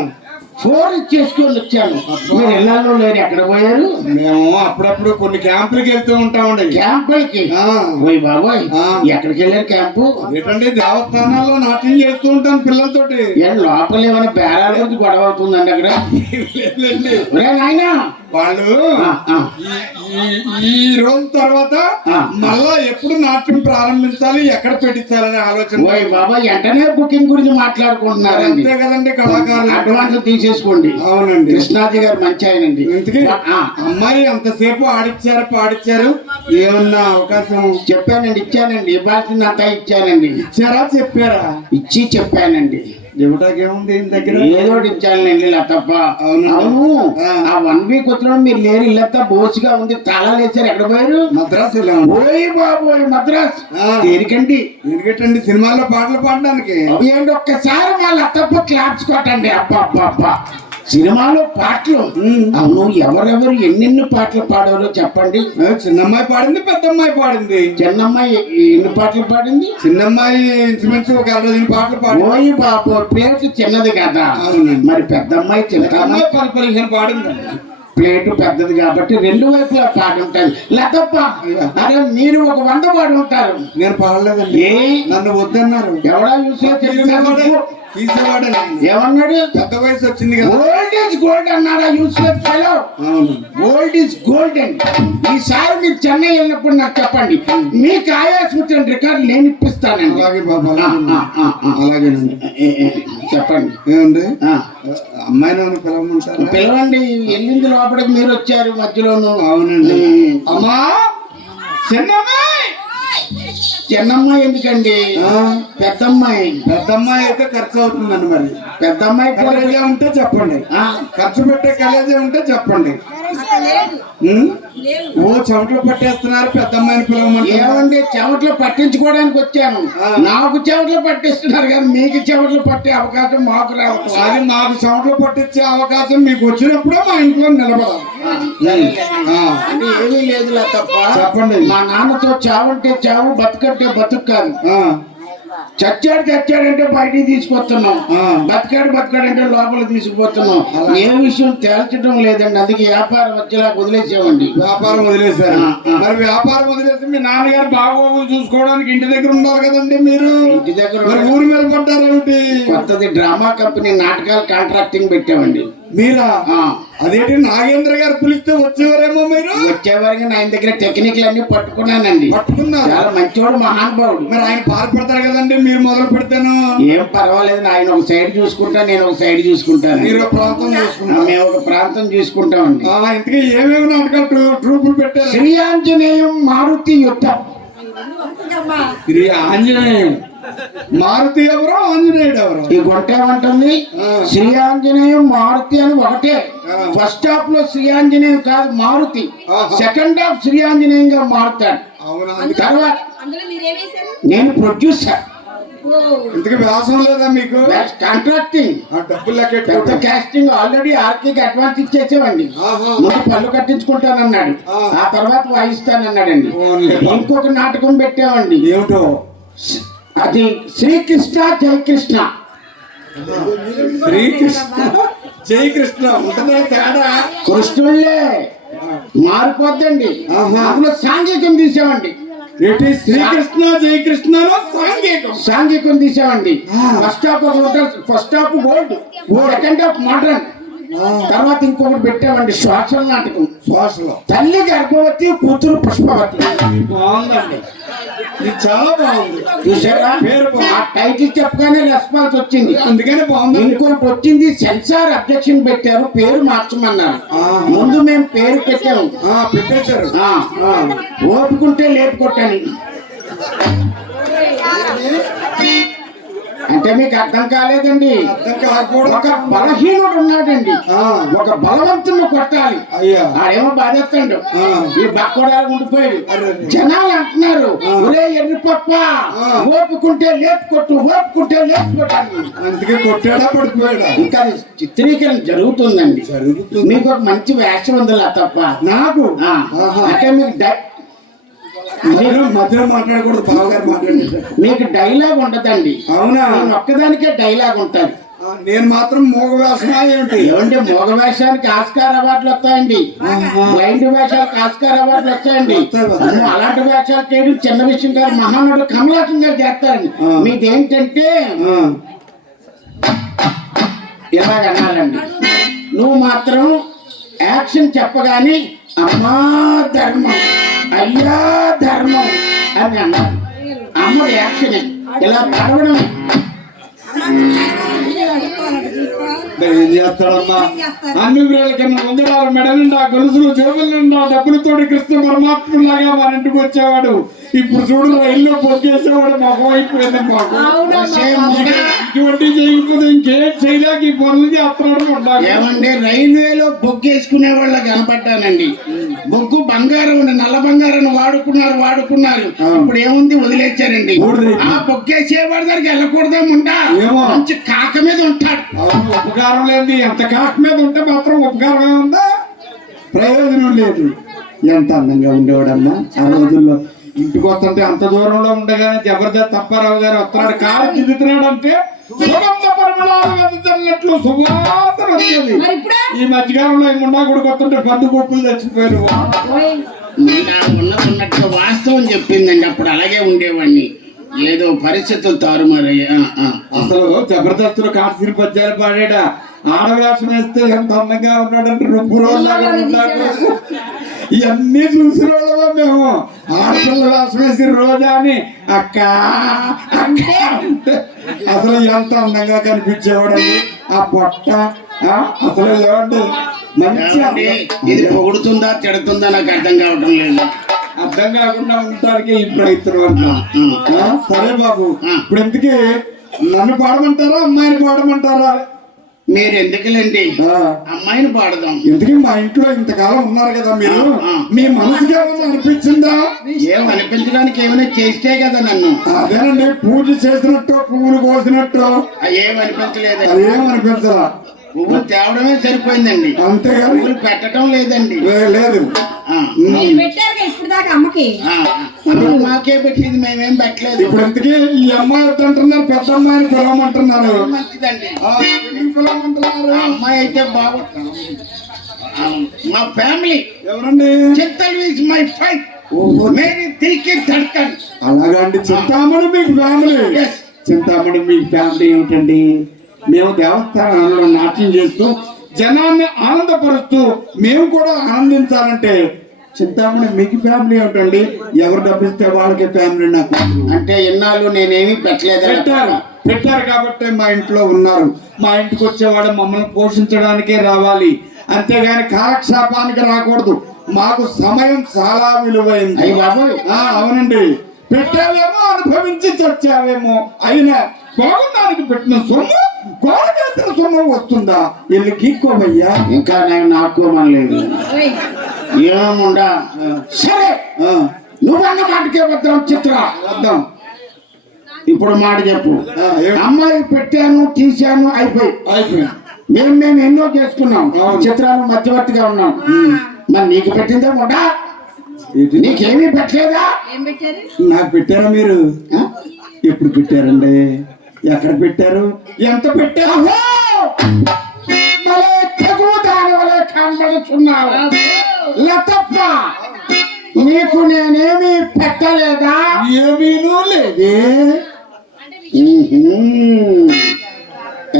4 ఇచ్చేసుకొని వచ్చాను. మీరు ఇళ్ళల్లో లేరు, ఎక్కడ పోయారు? మేము అప్పుడప్పుడు కొన్ని క్యాంపులకి వెళ్తూ ఉంటామండి. క్యాంపులకి? ఆ, ఓయ్ బాబోయ్, ఆ. ఎక్కడికి వెళ్ళారు క్యాంపు? ఏంటంటే దేవస్థానాల్లో నాట్యం చేస్తూ ఉంటాను పిల్లలతోటి. ఏం లోపల ఏమైనా బేరాల గురించి గొడవ అవుతుందండి అక్కడ? లేదండి. ఒరే నాయనా, వాళ్ళు ఆ, ఆ. ఈ రోజు తర్వాత మళ్ళా ఎప్పుడు నాట్యం ప్రారంభించాలి, ఎక్కడ పెట్టించాలనే ఆలోచన. ఓయ్ బాబా, వెంటనే బుకింగ్ గురించి మాట్లాడుకుంటున్నారండి. అంతే కదండి కళాకారులు. అడ్వాన్స్ తీసేసుకోండి. అవునండి. కృష్ణాజీ గారు మంచి ఆయనండి. ఇంతకీ ఆ, అమ్మాయి అంతసేపు ఆడిచ్చారు పాడిచ్చారు, ఏమన్నా అవకాశం చెప్పానండి, ఇచ్చానండి, ఇవ్వాల్సిందంతా ఇచ్చానండి. ఇచ్చారా చెప్పారా? ఇచ్చి చెప్పానండి. ఇవ్వటాకేముంది ఈయన దగ్గర? ఏదో ఒకటి ఇచ్చానండి ఇలా తప్ప. అవును. అవును, ఆ 1 week వచ్చినప్పుడు మీరు లేరు, ఇల్లంతా బోసుగా ఉంది, తాళాలు వేసారు, ఎక్కడ పోయారు? మద్రాసు ఇలా ఉంది. ఓయ్ బాబోయ్, మద్రాస్ ఆ. దేనికండి? ఎందుకంటే సినిమాల్లో పాటలు పాడడానికి. ఏంటి ఒక్కసారి మళ్ళీ తప్ప క్లాప్స్ కొట్టండి. అబ్బా అబ్బా అబ్బా, సినిమాలో పాటలు. అవును, ఎవరెవరు ఎన్నెన్ని పాటలు పాడారో చెప్పండి. చిన్నమ్మాయి పాడింది, పెద్దమ్మాయి పాడింది. చిన్నమ్మాయి ఎన్ని పాటలు పాడింది? చిన్నమ్మాయి ఇంచుమించు ఒక 60 పాటలు పాడింది. ఓయ్ బాబు, ప్లేట్ చిన్నది కదా. అవునండి. మరి పెద్దమ్మాయి చిన్న అమ్మాయి 10-15 పాడింది. ప్లేట్ పెద్దది కాబట్టి 2 వైపులా పాడి ఉంటారు. లేకపో అరే మీరు ఒక 100 పాడి ఉంటారు. నేను పాడలేదండి. ఏ? నన్ను వద్దన్నారు. ఎవడా యూస్లెస్ తీసేవాడే. ఏమన్నాడు? పెద్ద వయసు వచ్చింది కదా. గోల్డ్ ఈజ్ గోల్డ్ అన్నాడా యూస్లెస్ ఫెలో? అవును. గోల్డ్ ఈజ్ గోల్డ్ అండి. ఈసారి మీరు చెన్నై వెళ్ళినప్పుడు నాకు చెప్పండి, మీకు ఆయాస్మిత్రం రికార్డు నేను ఇప్పిస్తానండి. అలాగే బాబా, అలాగేనండి. చెప్పండి. ఏమండి, ఆ, అమ్మాయిని ఏమైనా పిలవమంటారా? పిలవండి. వెళ్ళింది లోపలికి, మీరు వచ్చారు మధ్యలోను. అవునండి. అమ్మా, చిన్నమ్మాయి. చిన్నమ్మాయి ఎందుకండి? పెద్దమ్మాయి. పెద్దమ్మాయి అయితే ఖర్చు అవుతుందండి. మరి పెద్దమ్మాయి కలేజే ఉంటే చెప్పండి. ఖర్చు పెట్టే కలేజే ఉంటే చెప్పండి. ఓ చెమటలు పట్టేస్తున్నారు, పెద్దమ్మాయిని పిలవమంటే. ఏమండి, చెమటలు పట్టించుకోవడానికి వచ్చాను. నాకు చెమటలు పట్టిస్తున్నారు కానీ మీకు చెమటలు పట్టే అవకాశం మాకు రావట్లేదు. అది మాకు చెమటలు పట్టించే అవకాశం మీకు వచ్చినప్పుడే మా ఇంట్లో నిలబడాలి. అంటే ఏమీ లేదులా తప్ప. చెప్పండి. మా నాన్నతో చావంటే చావు, బతుకంటే బతుకు కాదు. చచ్చాడంటే బయటికి తీసుకొస్తున్నాం, బతికాడంటే లోపల తీసుకుపోతున్నాం. ఏ విషయం తేల్చడం లేదండి, అందుకే వ్యాపారం వచ్చేలా వదిలేసామండి. వ్యాపారం వదిలేశారు. మరి వ్యాపారం వదిలేసి మీ నాన్నగారు బాగోగులు చూసుకోవడానికి ఇంటి దగ్గర ఉండాలి కదండి. మీరు ఇంటి దగ్గర మరి ఊరి మీద పడ్డారేమిటి? కొత్తది డ్రామా కంపెనీ నాటకాలు కాంట్రాక్టింగ్ పెట్టామండి. మీరా? అదేంటి, నాగేంద్ర గారు పిలిస్తే వచ్చేవారేమో. మీరు వచ్చేవారికి ఆయన దగ్గర టెక్నిక్లు అన్ని పట్టుకున్నానండి. పట్టుకున్నారు? చాలా మంచివాడు, మహానుభావుడు. మరి ఆయన పాల్పడతారు కదండి మీరు మొదలు పెడతాను. ఏం పర్వాలేదు, ఆయన ఒక సైడ్ చూసుకుంటా, నేను ఒక సైడ్ చూసుకుంటాను. మీరు ఒక ప్రాంతం చూసుకుంటారు, మేము ఒక ప్రాంతం చూసుకుంటామండి. ఇంతకీ ఏమేమి నాటకాలు ట్రూపులు పెట్టారు? శ్రీ ఆంజనేయం మారుతి యుద్ధం. శ్రీ ఆంజనేయం. మారుతి ఎవరో, ఆంజనేయుడు ఎవరో? ఈ గుంట ఏమంటుంది? శ్రీ ఆంజనేయం మారుతి అని ఒకటే. ఫస్ట్ హాఫ్ లో శ్రీ ఆంజనేయం కాదు, మారుతి. సెకండ్ హాఫ్ శ్రీ ఆంజనేయంగా మారుతాడు. తర్వాత నేను ప్రొడ్యూసర్. ఇంతకీ వ్యాసం లేదా మీకు? కాంట్రాక్టింగ్, డబ్బులు లెక్క పెద్ద కాస్టింగ్. ఆల్రెడీ ఆర్టీకి అడ్వాన్స్ ఇచ్చేసేవండి. ముందు పళ్ళు కట్టించుకుంటానన్నాడు, ఆ తర్వాత వాయిస్తానన్నాడండి. ఇంకొక నాటకం పెట్టామండి. ఏమిటో? అది శ్రీకృష్ణ జయకృష్ణ. శ్రీకృష్ణ జయకృష్ణ ఉంటుందా తేడా? కృష్ణుళ్ళే మారిపోద్దండి. అందులో సాంఘికం తీసామండి. ఏంటి, శ్రీకృష్ణ జయకృష్ణలో సాంఘికం తీసామండి. First half gold, second half modern. తర్వాత ఇంకొకటి పెట్టామండి, శ్వాసల నాటకం. శ్వాసలో తల్లి గర్భవతి, కూతురు పుష్పవతి. బాగుందండి, ఇది చాలా బాగుంది. చూసారా? ఆ టైటిల్ చెప్పగానే రెస్పాన్స్ వచ్చింది, అందుకనే బాగుంది. ఇంకోటి వచ్చింది, సెన్సార్ అబ్జెక్షన్ పెట్టారు, పేరు మార్చమన్నారు. ముందు మేము పేరు పెట్టాము, పెట్టేశారు. ఓపుకుంటే లేపుకొట్టని. అంటే మీకు అర్థం కాలేదండి. అర్థం కాకపోవడం ఒక బలహీనుడు ఉన్నాడండి, ఆ. ఒక బలవంతుని కొట్టాలి. అయ్యా ఆడేమో బాధేస్తాడు, ఆ. ఈ బక్కోడాలు ఉండిపోయాడు. అరే. జనాలు అంటున్నారు, ఆ. ఒరే ఎర్రి పప్ప, ఆ. ఓపుకుంటే లేపు కొట్టు, ఓపుకుంటే లేపు కొట్టాలి. అందుకే కొట్టాడా పడిపోయాడా? ఇంకా అది చిత్రీకరణ జరుగుతుందండి. జరుగుతుంది. మీకు ఒక మంచి వేషం ఉంది తప్ప నాకు ఆ. ఆహా. అంటే మధ్యలో మాట్లాడకూడదు, బావగారు మాట్లాడారు. మీకు డైలాగ్ ఉండదండి. అవునా? నేను ఒక్కదానికే డైలాగ్ ఉంటది. నేను మాత్రం మోగ వేసనా ఏమిటి? ఏమంటే మోగ వేషానికి ఆస్కార్ అవార్డులు వస్తాయండి, బ్లైండ్ వేషాలకు ఆస్కార్ అవార్డులు వస్తాయండి. వస్తాయి. అమ్మో, అలాంటి వేషాలు చేయడం చిన్న విషయం కాదు. మహానటుడు కమలాసన్ గారు చేస్తారండి. ఆ. మీదేంటంటే ఆ. ఎలాగన్నాలండి, నువ్వు మాత్రం యాక్షన్ చెప్పగానే అమ్మా ధర్మం, అయ్యా ధర్మం అని అన్నారు. అమ్మడు యాక్షన్ ఇలా తడవడం. ఏం చేస్తాడమ్మా? అన్ని వేళ కింద ఉంగరాలు, మెడ నిండా గొలుసులు, జేబుల నిండా డబ్బులతోటి కృష్ణ పరమాత్ములాగా మన ఇంటికి వచ్చేవాడు. ఇప్పుడు చూడు రైల్లో పొగ్గేసేవాడు, మొహం అయిపోయింది మాకు. ఇటువంటి చేయకపోతే ఇంకేం చేయలేక ఈ పనులు చేస్తున్నాడు. ఉండాలి. ఏమంటే రైల్వేలో బొగ్గేసుకునే వాళ్ళ కనపడ్డానండి. బొగ్గు బంగారం, నల్ల బంగారం వాడుకున్నారు. ఇప్పుడు ఏముంది, వదిలేచ్చారండి. ఆ బొగ్గేసేవాడి దగ్గరికి వెళ్ళకూడదాముంటా, ఏమో. మంచి కాక మీద ఉంటాడు. అవును, ఉపకారం లేదు. ఎంత కాక మీద ఉంటే మాత్రం ఉపకారమే ఉందా? ప్రయోజనం లేదు. ఎంత అందంగా ఉండేవాడమ్మా ఆ రోజుల్లో. ఇంటికి వస్తుంటే అంత దూరంలో ఉండగానే జబర్దస్త్ అప్పారావు గారు వస్తున్నాడు, కారు దిద్దుతున్నాడు అంటే సుగంధ పరిమళాలు వెదజల్లినట్లు సువాసన వచ్చేది. మరి ఇప్పుడు ఈ మధ్యకాలంలో ఈ ముండా గుడికి వస్తుంటే పండు గొప్పలు తెచ్చిపోయారు. ఉన్నట్టుగా వాస్తవం చెప్పిందండి. అప్పుడు అలాగే ఉండేవాడిని, ఏదో పరిస్థితులు తారుమారయ్యా. అసలు జబర్దస్త్ కాశీని పద్యాలు పాడాడా, ఆడవేషం వేస్తే ఎంత అందంగా ఉన్నాడంటే రుబ్బు రోజులాగా ఉన్నాడు. ఇవన్నీ చూసిన వాళ్ళమా మేము. ఆడపిల్ల వేషం వేసి రోజా అని అక్క అక్క అంటే అసలు ఎంత అందంగా కనిపించేవాడండి. ఆ పొట్ట అసలు ఏమండి మంచి ఇది పొగుడుతుందా తిడుతుందా నాకు అర్థం కావటం లేదు. అర్థం కాకుండా ఉండటానికి ఈ ప్రయత్నం అంటున్నా. సరే బాబు, ఇప్పుడు ఎందుకే నన్ను పాడమంటారా అమ్మాయిని పాడమంటారా? మీరు ఎందుకులేండి, అమ్మాయిని పాడదాం. ఎందుకు మా ఇంట్లో ఇంతకాలం ఉన్నారు కదా మీరు, మీ మనసుకి ఏమైనా అనిపించిందా? ఏం అనిపించడానికి ఏమైనా చేస్తే కదా నన్ను. అదేనండి, పూజ చేసినట్టు పువ్వులు కోసినట్టు ఏం అనిపించలేదు. అదేం అనిపించదా? పువ్వులు తేవడమే సరిపోయిందండి, అంతేగాని పువ్వులు పెట్టడం లేదండి. లేదు. మీరు పెట్టారు ఇప్పుడు దాకా అమ్మకి. మాకే పెట్టింది, మేమేం పెట్టలేదు. ఇప్పుడు ఎందుకే ఈ అమ్మాయి వద్దంటున్నారు, పెద్ద అమ్మాయిని పిలవమంటున్నారు. మంచిదండి, పిలవమంటున్నారు. ఆ అమ్మాయి అయితే బాగుంటుంది. మా ఫ్యామిలీ ఎవరండి? Chintal is my fight, Mary తిరిగి ధడ్కన్. అలాగా అండి. చింతామణి మీకు ఫ్యామిలీ. Yes. చింతామణి మీకు ఫ్యామిలీ ఏమిటండి? మేము దేవస్థానంలో నాట్యం చేస్తూ జనాన్ని ఆనందపరుస్తూ మేము కూడా ఆనందించాలంటే చింతామణి మీకు ఫ్యామిలీ ఏమిటండి? ఎవరు డబ్బిస్తే వాళ్ళకే ఫ్యామిలీ. నాకు అంటే ఎన్నాళ్ళు నేనేమి పెట్టలేదు. పెట్టారు కాబట్టి మా ఇంట్లో ఉన్నారు. మా ఇంటికి వచ్చేవాడు మమ్మల్ని పోషించడానికే రావాలి, అంతేగాని కాలక్షేపానికి రాకూడదు. మాకు సమయం చాలా విలువైంది. అయ్యి బాబోయ్. అవునండి, పెట్టావేమో అనుభవించి చచ్చావేమో, అయినా బాగున్నానికి పెట్టిన సొమ్ము గోడ చేసిన సొమ్ము వస్తుందా? వెళ్ళి గీక్కోవయ్యా. ఇంకా నేను నాకోమనలేదు. ఏముండా సరే, నువ్వన్న మాటకే వద్దాం. చిత్ర వద్దాం. ఇప్పుడు మాట చెప్పు. అమ్మాయి పెట్టాను, తీశాను, అయిపోయింది. మేము ఎన్నో చేసుకున్నాం. చిత్రాలు మధ్యవర్తిగా ఉన్నాం. మరి నీకు పెట్టిందే ముండా? నీకేమీ పెట్టలేదా? ఏం పెట్టారు? నాకు పెట్టారా మీరు? ఎప్పుడు పెట్టారండి? ఎక్కడ పెట్టారు? ఎంత పెట్టారు? కనబడుతున్నావు లతప్ప, నీకు నేనేమి పెట్టలేదా? ఏమీనూ లేదే.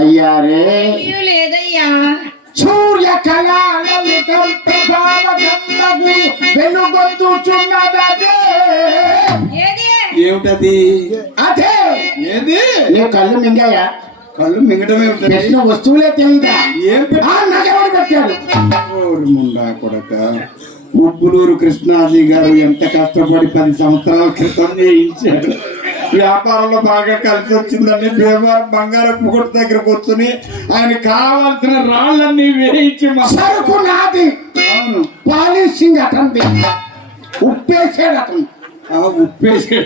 అయ్యారే లేదయ్యా. సూర్య కళాలలితం ప్రభావగంధగు వెలుగొందుచున్నదదే. ఏమిటది? అదే. ఏది? నీ కళ్ళు మింగాయా? కళ్ళు మింగటమే పెట్టిన వస్తువులే తెలియదా? ఏం నాకెవరు పెట్టారు? ముండా కొడక. ఉప్పులూరు కృష్ణాజీ గారు ఎంత కష్టపడి 10 సంవత్సరాల క్రితం చేయించాడు. వ్యాపారంలో బాగా కలిసి వచ్చిందని భీమవరం బంగారపు కొట్టు దగ్గర కూర్చుని ఆయన కావాల్సిన రాళ్ళన్నీ వేయించి సరుకు నాది, అవును పాలిషింగ్ అతనిది, ఉప్పేసాడు అతను. ఉప్పేసి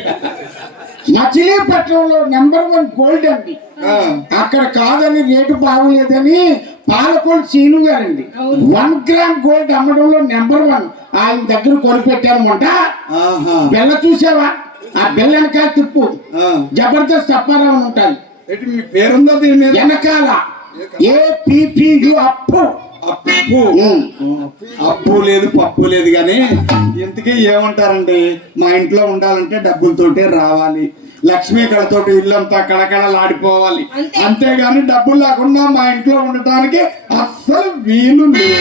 మచిలీపట్నంలో #1 గోల్డ్ అండి. అక్కడ కాదని రేటు బాగులేదని పాలకొల్లు సీను గారండి 1 గ్రామ్ గోల్డ్ అమ్మడంలో #1 ఆయన దగ్గర కొనిపెట్టానమాట. బెల్ల చూసావా? ఆ బెల్ల వెనకాల తిప్పు, జబర్దస్త్ అప్పారావు ఉంటాయి. మీ పేరుందో దీని మీద? వెనకాల APPU అప్పు. అప్పు లేదు పప్పు లేదు కానీ ఇంతకీ ఏమంటారండి, మా ఇంట్లో ఉండాలంటే డబ్బులతోటే రావాలి, లక్ష్మీ కళతోటి ఇల్లంతా కళకళలాడిపోవాలి, అంతేగాని డబ్బులు లేకుండా మా ఇంట్లో ఉండటానికి అస్సలు వీలు లేదు.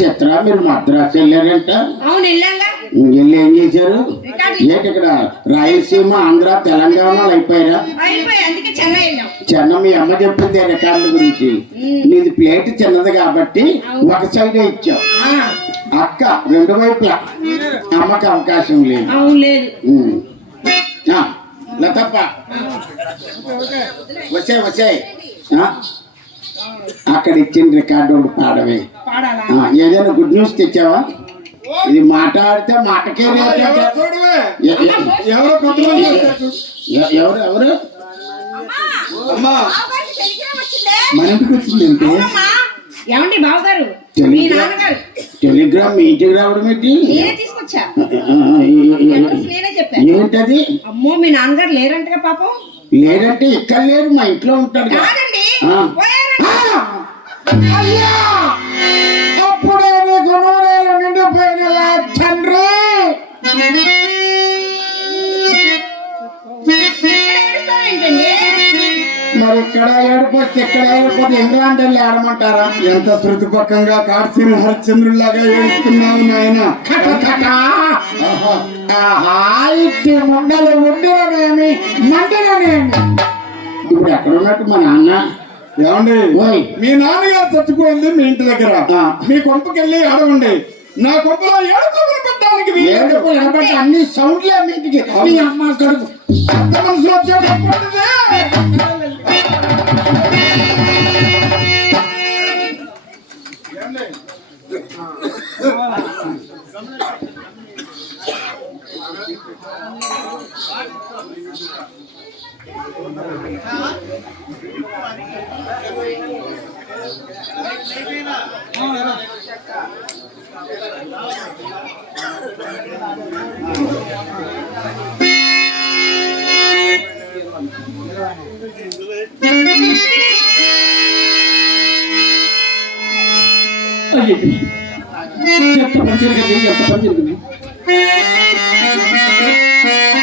చిత్ర మీరు మద్రాసు వెళ్ళారంట? అవును వెళ్ళాంగా. వెళ్ళి ఏం చేశారు? ఏంటి ఇక్కడ రాయలసీమ, ఆంధ్ర, తెలంగాణలో అయిపోయారా? అందుకే చెన్నై వెళ్ళాం. చెన్న మీ అమ్మ చెప్పింది రికార్డుల గురించి. నీది ప్లేట్ చిన్నది కాబట్టి ఒక సైడే ఇచ్చావు. అక్క 2 వైపులా అమ్మకి అవకాశం లేదు. లతప్ప వచ్చే అక్కడ ఇచ్చిన రికార్డు ఒకటి పాడవే. ఏదైనా గుడ్ న్యూస్ తెచ్చావా? ఇది మాట్లాడితే మాటకే ఎవరు మన ఇంటికి వచ్చిందంటే ఏమండి బావగారు, టెలిగ్రామ్ మీ ఇంటికి రావడం ఏంటి? నేనే తీసుకొచ్చా. నేనే చెప్పా. ఏంటది? అమ్మో మీ నాన్నగారు లేరంటగా పాపం. లేరంటే ఇక్కడ లేరు, మా ఇంట్లో ఉంటాడు. కాదండి అయ్యా, అప్పుడే నీకు నూరేళ్ళు నిండిపోయిన తండ్రి. మరి ఇక్కడ ఏడుపోతే ఇక్కడ ఏడిపోతే ఇంగ్లాండ్ ఆడమంటారా? ఎంత శృతిపక్కంగా కాడ్సిన హరిశ్చంద్రులాగా ఏడుస్తున్నావు నాయన. ఇట్టి ముండలు ఉండిలోనేమి మంటలోనేమి. ఇప్పుడు ఎక్కడ ఉన్నట్టు మా నాన్న? ఏమండి, మీ నాన్నగారు చచ్చిపోయింది మీ ఇంటి దగ్గర, మీ కొంపకెళ్ళి ఆడవండి. నా కొంపలో ఏడుపులు పెట్టడానికి అన్ని సౌండ్లే మీటికి. మీ అమ్మ కడుపు మనసులో వచ్చేటప్పుడు ఎంత పని జరిగింది, ఎంత పని జరిగింది.